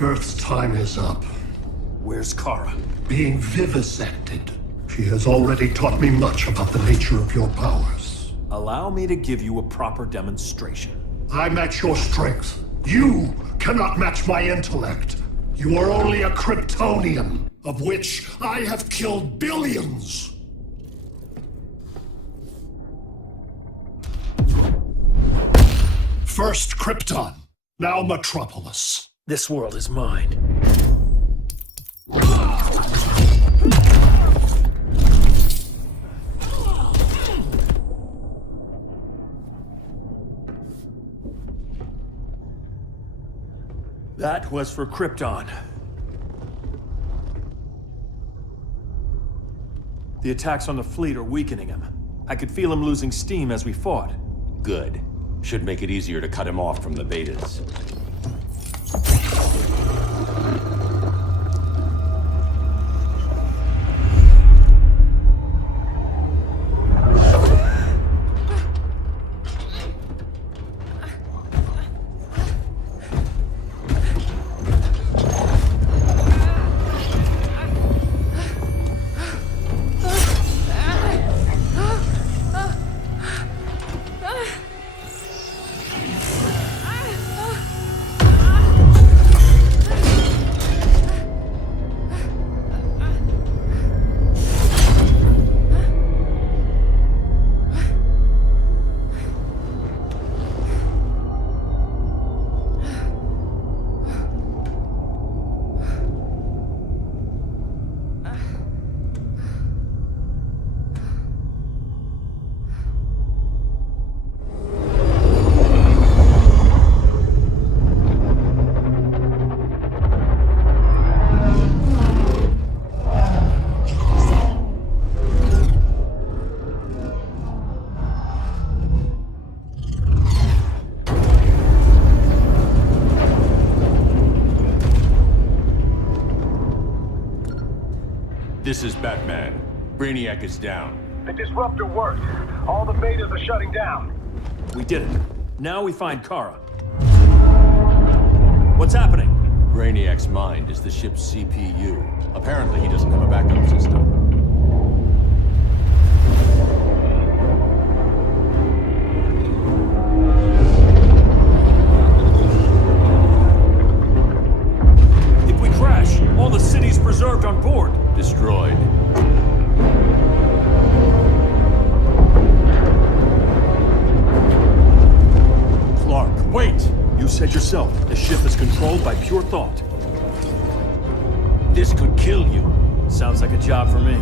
Earth's time is up. Where's Kara? Being vivisected. She has already taught me much about the nature of your powers. Allow me to give you a proper demonstration. I match your strength. You cannot match my intellect. You are only a Kryptonian, of which I have killed billions. First Krypton, now Metropolis. This world is mine. That was for Krypton. The attacks on the fleet are weakening him. I could feel him losing steam as we fought. Good. Should make it easier to cut him off from the betas. This is Batman. Brainiac is down. The disruptor worked. All the betas are shutting down. We did it. Now we find Kara. What's happening? Brainiac's mind is the ship's CPU. Apparently he doesn't have a backup system. If we crash, all the city's preserved on board. Destroyed. Clark, wait! You said yourself, the ship is controlled by pure thought. This could kill you. Sounds like a job for me.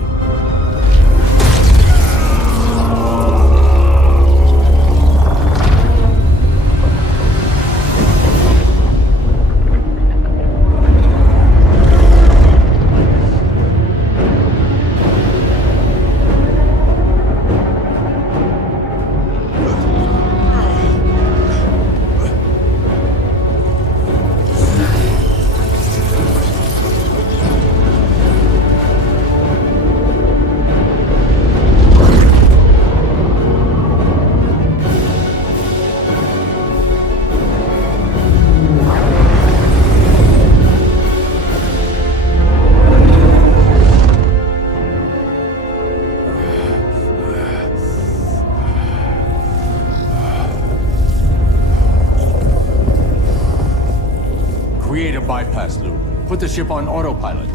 Create a bypass loop. Put the ship on autopilot.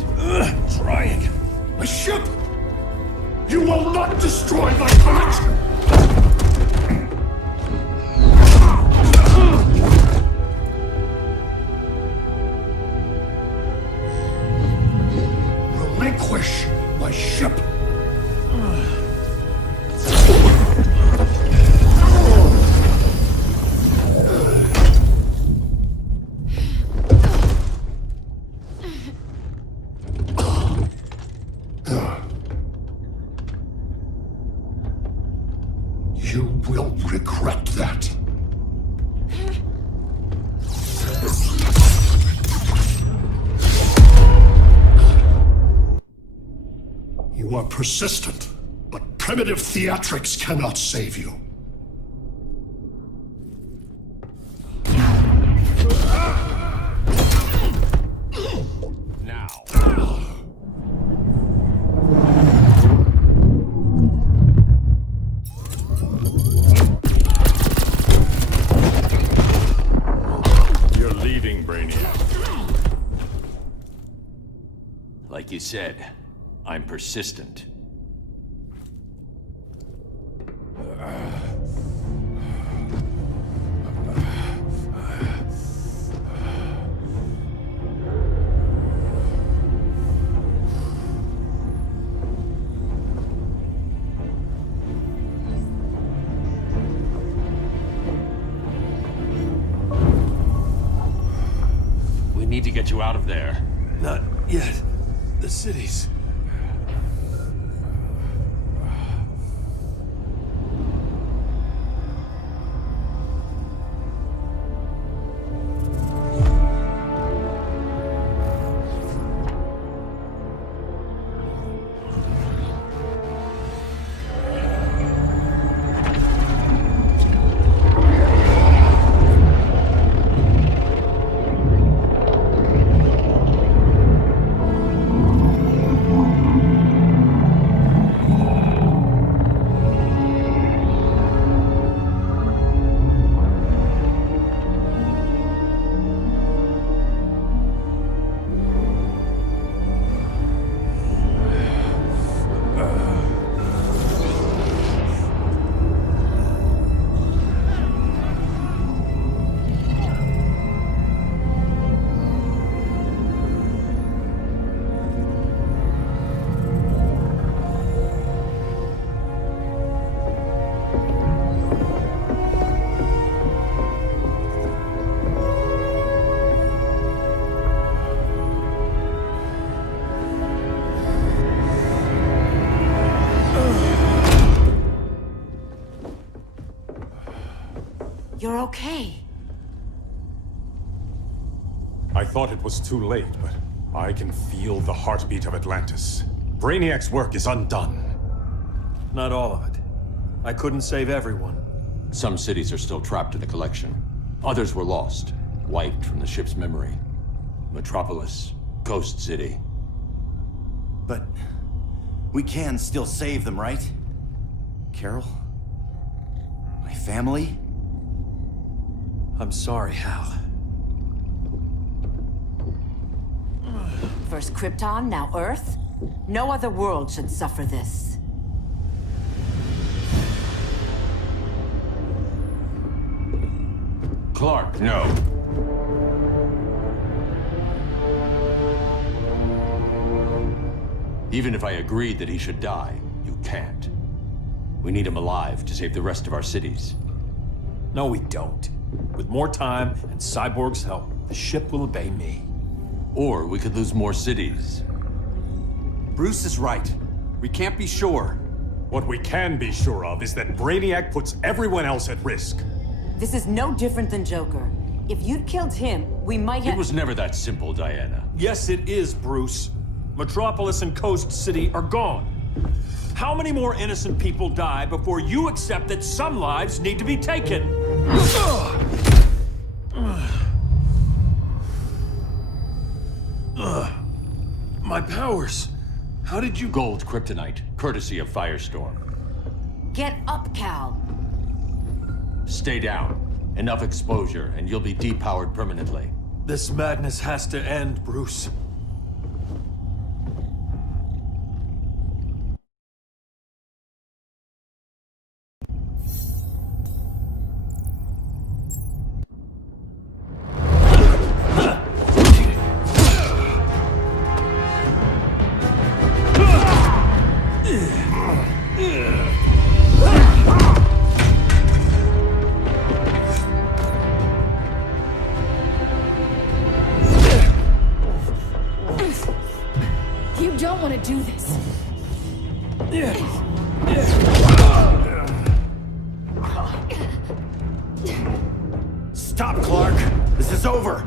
Trying. My ship! You will not destroy my collection! Relinquish my ship! You will regret that. You are persistent, but primitive theatrics cannot save you. Like you said, I'm persistent. We need to get you out of there. Not yet. The cities. You're okay. I thought it was too late, but I can feel the heartbeat of Atlantis. Brainiac's work is undone. Not all of it. I couldn't save everyone. Some cities are still trapped in the collection. Others were lost, wiped from the ship's memory. Metropolis, Ghost City. But we can still save them, right? Carol? My family? I'm sorry, Hal. First Krypton, now Earth? No other world should suffer this. Clark, no. Even if I agreed that he should die, you can't. We need him alive to save the rest of our cities. No, we don't. With more time and Cyborg's help, the ship will obey me. Or we could lose more cities. Bruce is right. We can't be sure. What we can be sure of is that Brainiac puts everyone else at risk. This is no different than Joker. If you'd killed him, we might have— It was never that simple, Diana. Yes, it is, Bruce. Metropolis and Coast City are gone. How many more innocent people die before you accept that some lives need to be taken? My powers. How did you— Gold kryptonite, courtesy of Firestorm. Get up, Cal. Stay down. Enough exposure, and you'll be depowered permanently. This madness has to end, Bruce. You don't want to do this. Stop, Clark! This is over!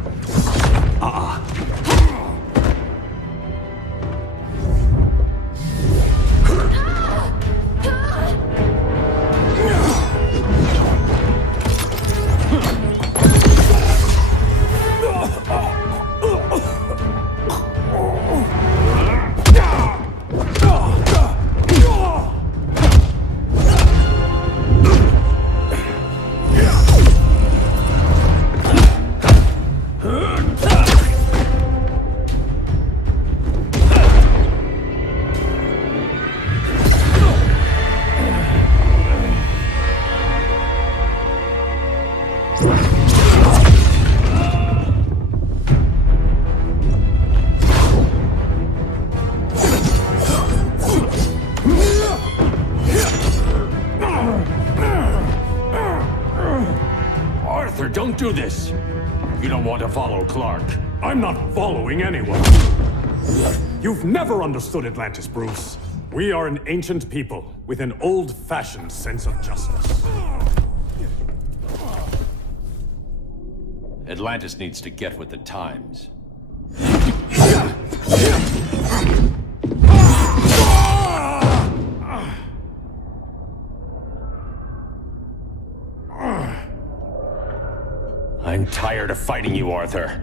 Arthur, don't do this! You don't want to follow Clark. I'm not following anyone. You've never understood Atlantis, Bruce. We are an ancient people with an old-fashioned sense of justice. Atlantis needs to get with the times. I'm tired of fighting you, Arthur.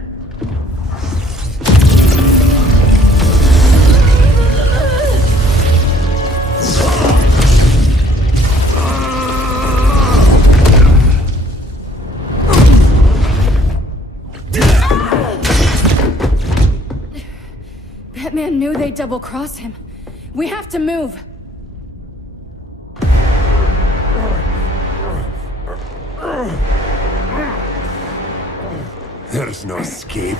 Batman knew they'd double-cross him. We have to move. There's no escape.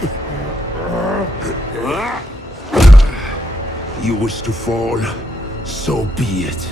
You wish to fall, so be it.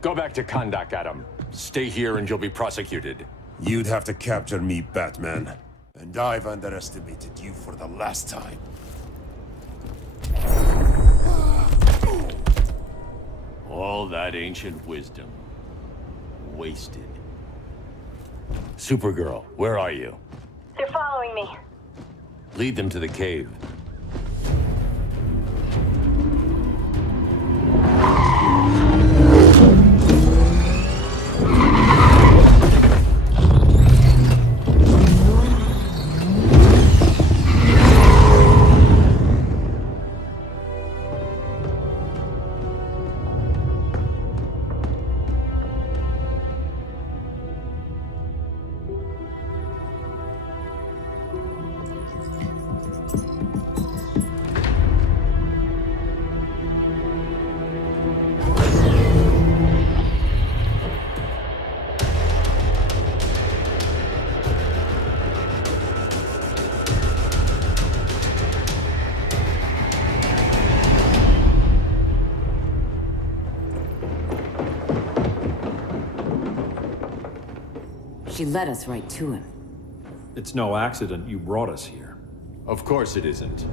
Go back to Kahndaq, Adam. Stay here and you'll be prosecuted. You'd have to capture me, Batman. And I've underestimated you for the last time. All that ancient wisdom. Wasted. Supergirl, where are you? They're following me. Lead them to the cave. She led us right to him. It's no accident you brought us here. Of course it isn't.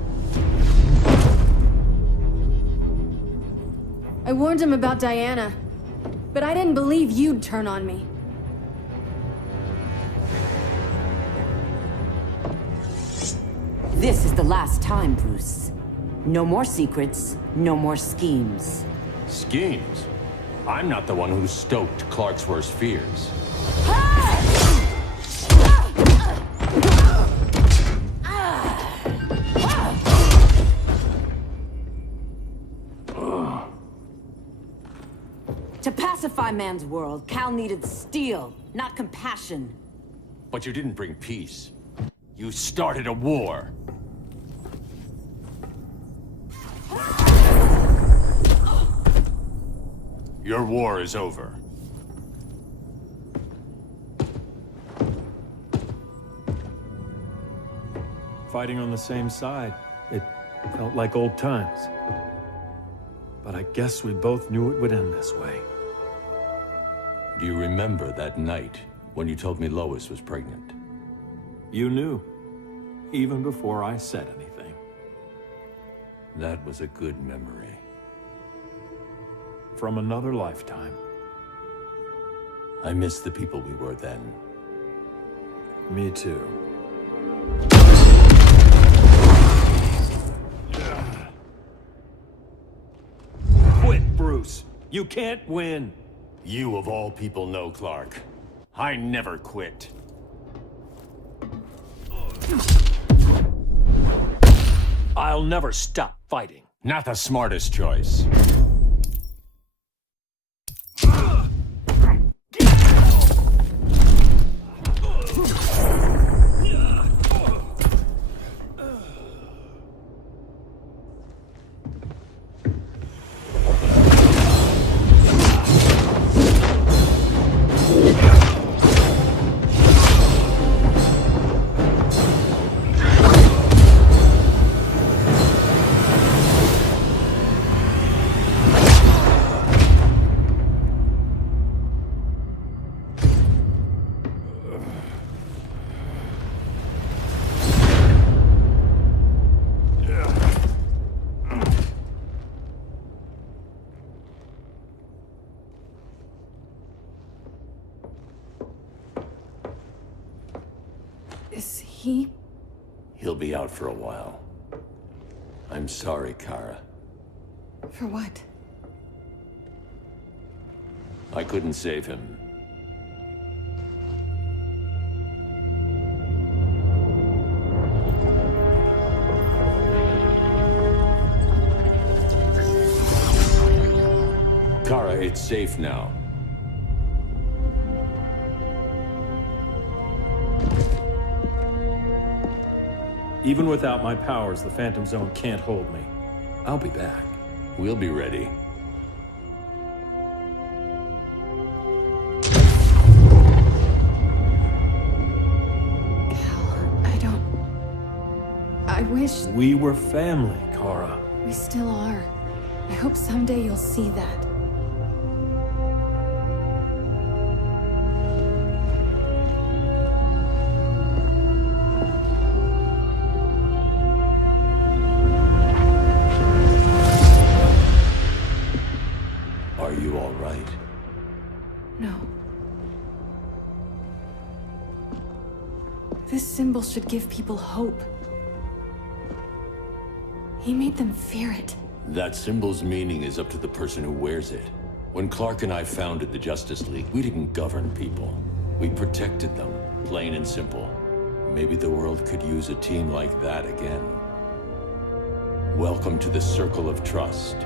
I warned him about Diana, but I didn't believe you'd turn on me. This is the last time, Bruce. No more secrets, no more schemes. Schemes? I'm not the one who stoked Clark's worst fears. To pacify man's world, Cal needed steel, not compassion. But you didn't bring peace. You started a war. Your war is over. Fighting on the same side, it felt like old times. But I guess we both knew it would end this way. Do you remember that night when you told me Lois was pregnant? You knew, even before I said anything. That was a good memory. From another lifetime. I miss the people we were then. Me too. Quit, Bruce. You can't win. You of all people know, Clark. I never quit. I'll never stop fighting. Not the smartest choice. Is he? He'll be out for a while. I'm sorry, Kara. For what? I couldn't save him. Kara, it's safe now. Even without my powers, the Phantom Zone can't hold me. I'll be back. We'll be ready. I wish... We were family, Kara. We still are. I hope someday you'll see that. symbols should give people hope. He made them fear it. That symbol's meaning is up to the person who wears it. When Clark and I founded the Justice League, we didn't govern people. We protected them, plain and simple. Maybe the world could use a team like that again. Welcome to the Circle of Trust.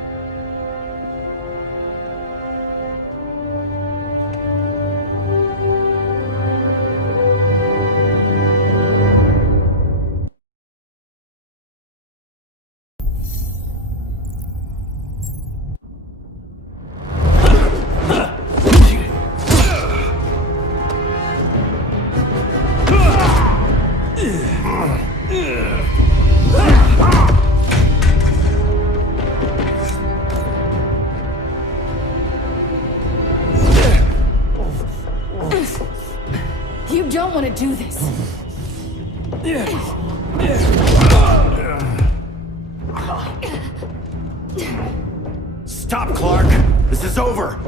You don't want to do this. Stop, Clark! This is over!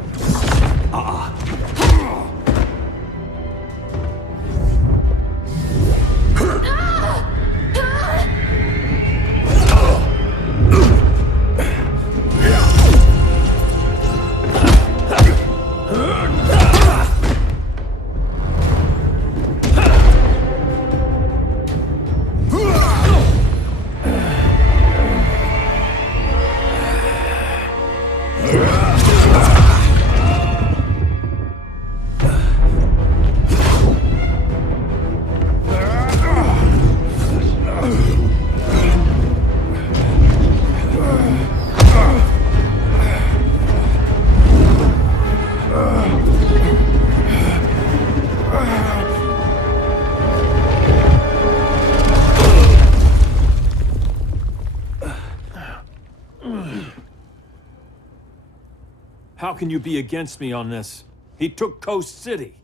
How can you be against me on this? He took Coast City.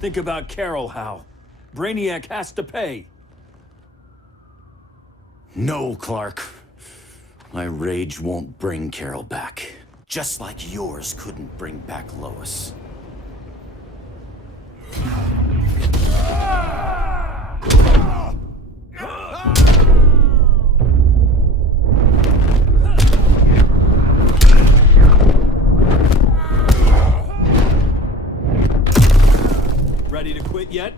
Think about Carol, Hal. Brainiac has to pay. No, Clark. My rage won't bring Carol back. Just like yours couldn't bring back Lois. Ready to quit yet?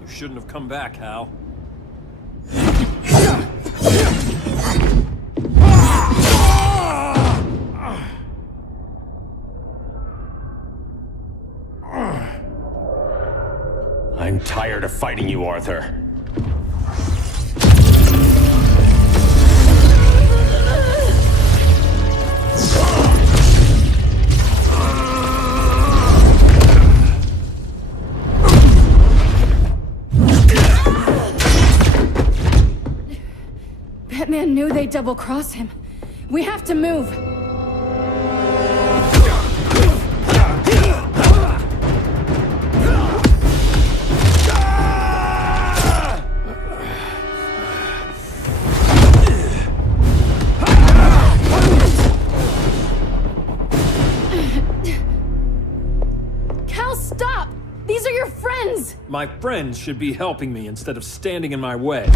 You shouldn't have come back, Hal. I'm tired of fighting you, Arthur. Batman knew they'd double-cross him. We have to move. Cal, stop! These are your friends! My friends should be helping me instead of standing in my way.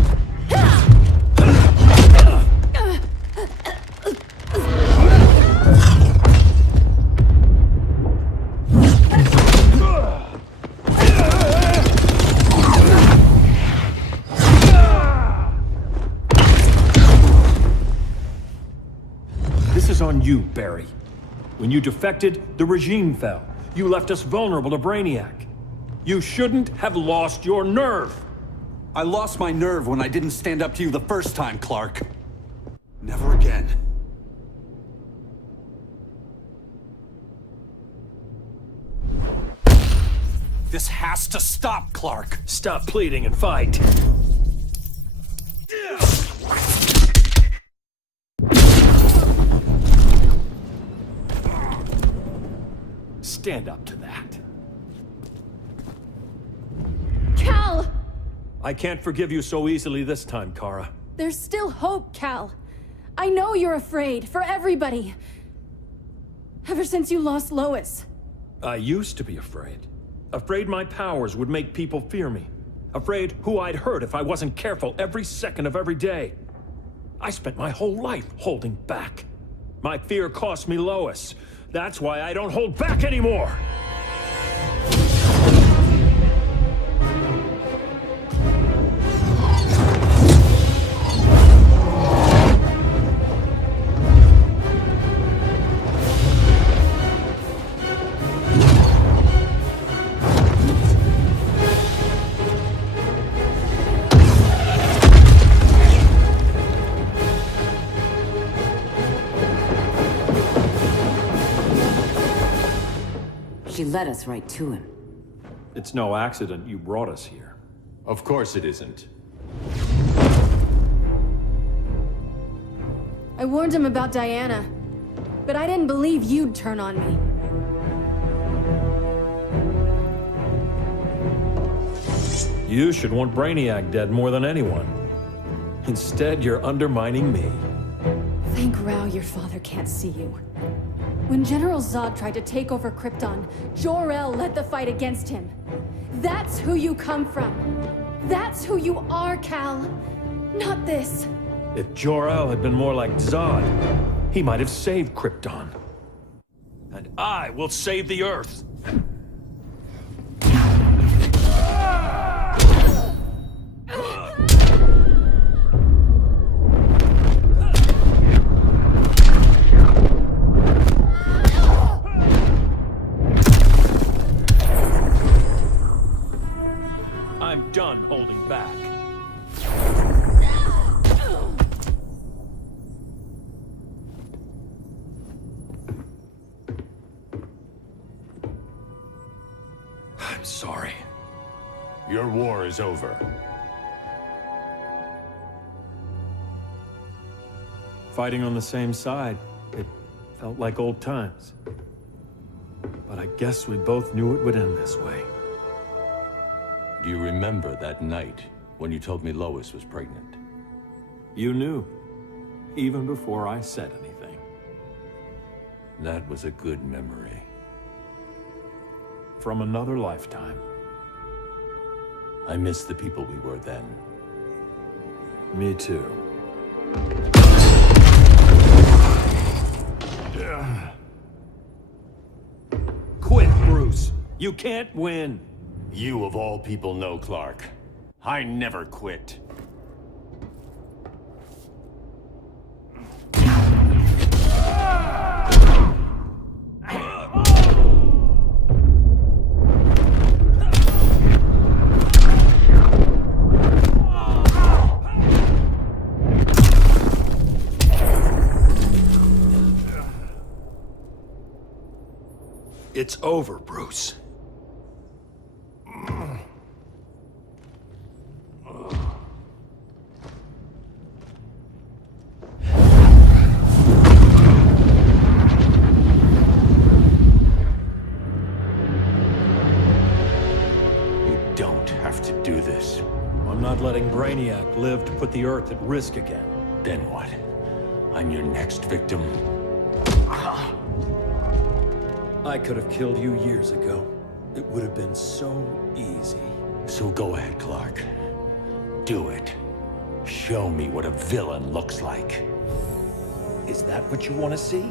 This is on you, Barry. When you defected, the regime fell. You left us vulnerable to Brainiac. You shouldn't have lost your nerve. I lost my nerve when I didn't stand up to you the first time, Clark. Never again. This has to stop, Clark. Stop pleading and fight. Stand up to that. Cal! I can't forgive you so easily this time, Kara. There's still hope, Cal. I know you're afraid, for everybody. Ever since you lost Lois. I used to be afraid. Afraid my powers would make people fear me. Afraid who I'd hurt if I wasn't careful every second of every day. I spent my whole life holding back. My fear cost me Lois. That's why I don't hold back anymore! She led us right to him. It's no accident you brought us here. Of course it isn't. I warned him about Diana, but I didn't believe you'd turn on me. You should want Brainiac dead more than anyone. Instead, you're undermining me. Thank Rao your father can't see you. When General Zod tried to take over Krypton, Jor-El led the fight against him. That's who you come from. That's who you are, Cal. Not this. If Jor-El had been more like Zod, he might have saved Krypton. And I will save the Earth! I'm done holding back. I'm sorry. Your war is over. Fighting on the same side, it felt like old times. But I guess we both knew it would end this way. Do you remember that night when you told me Lois was pregnant? You knew, even before I said anything. That was a good memory. From another lifetime. I miss the people we were then. Me too. Quit, Bruce! You can't win! You of all people know, Clark. I never quit. It's over, Bruce. I'm not letting Brainiac live to put the Earth at risk again. Then what? I'm your next victim? I could have killed you years ago. It would have been so easy. So go ahead, Clark. Do it. Show me what a villain looks like. Is that what you want to see?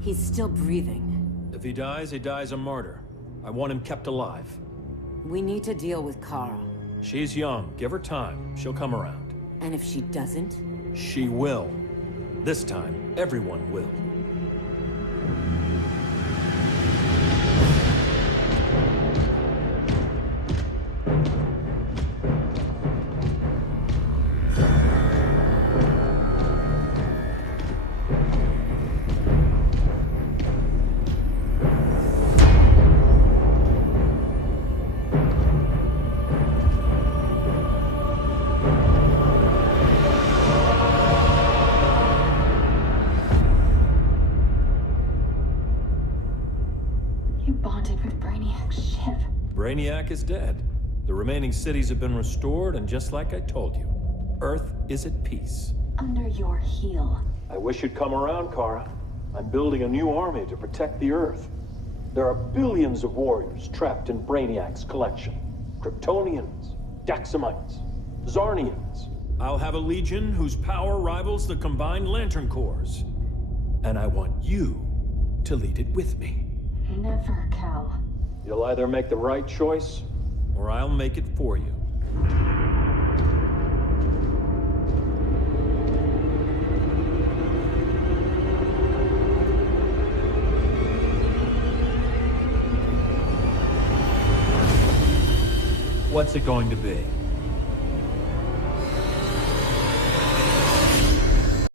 He's still breathing. If he dies a martyr. I want him kept alive. We need to deal with Kara. She's young. Give her time. She'll come around. And if she doesn't? She will. This time, everyone will. Brainiac is dead. The remaining cities have been restored, and just like I told you, Earth is at peace. Under your heel. I wish you'd come around, Kara. I'm building a new army to protect the Earth. There are billions of warriors trapped in Brainiac's collection. Kryptonians, Daxamites, Zarnians. I'll have a legion whose power rivals the combined Lantern Corps. And I want you to lead it with me. Never, Cal. You'll either make the right choice, or I'll make it for you. What's it going to be?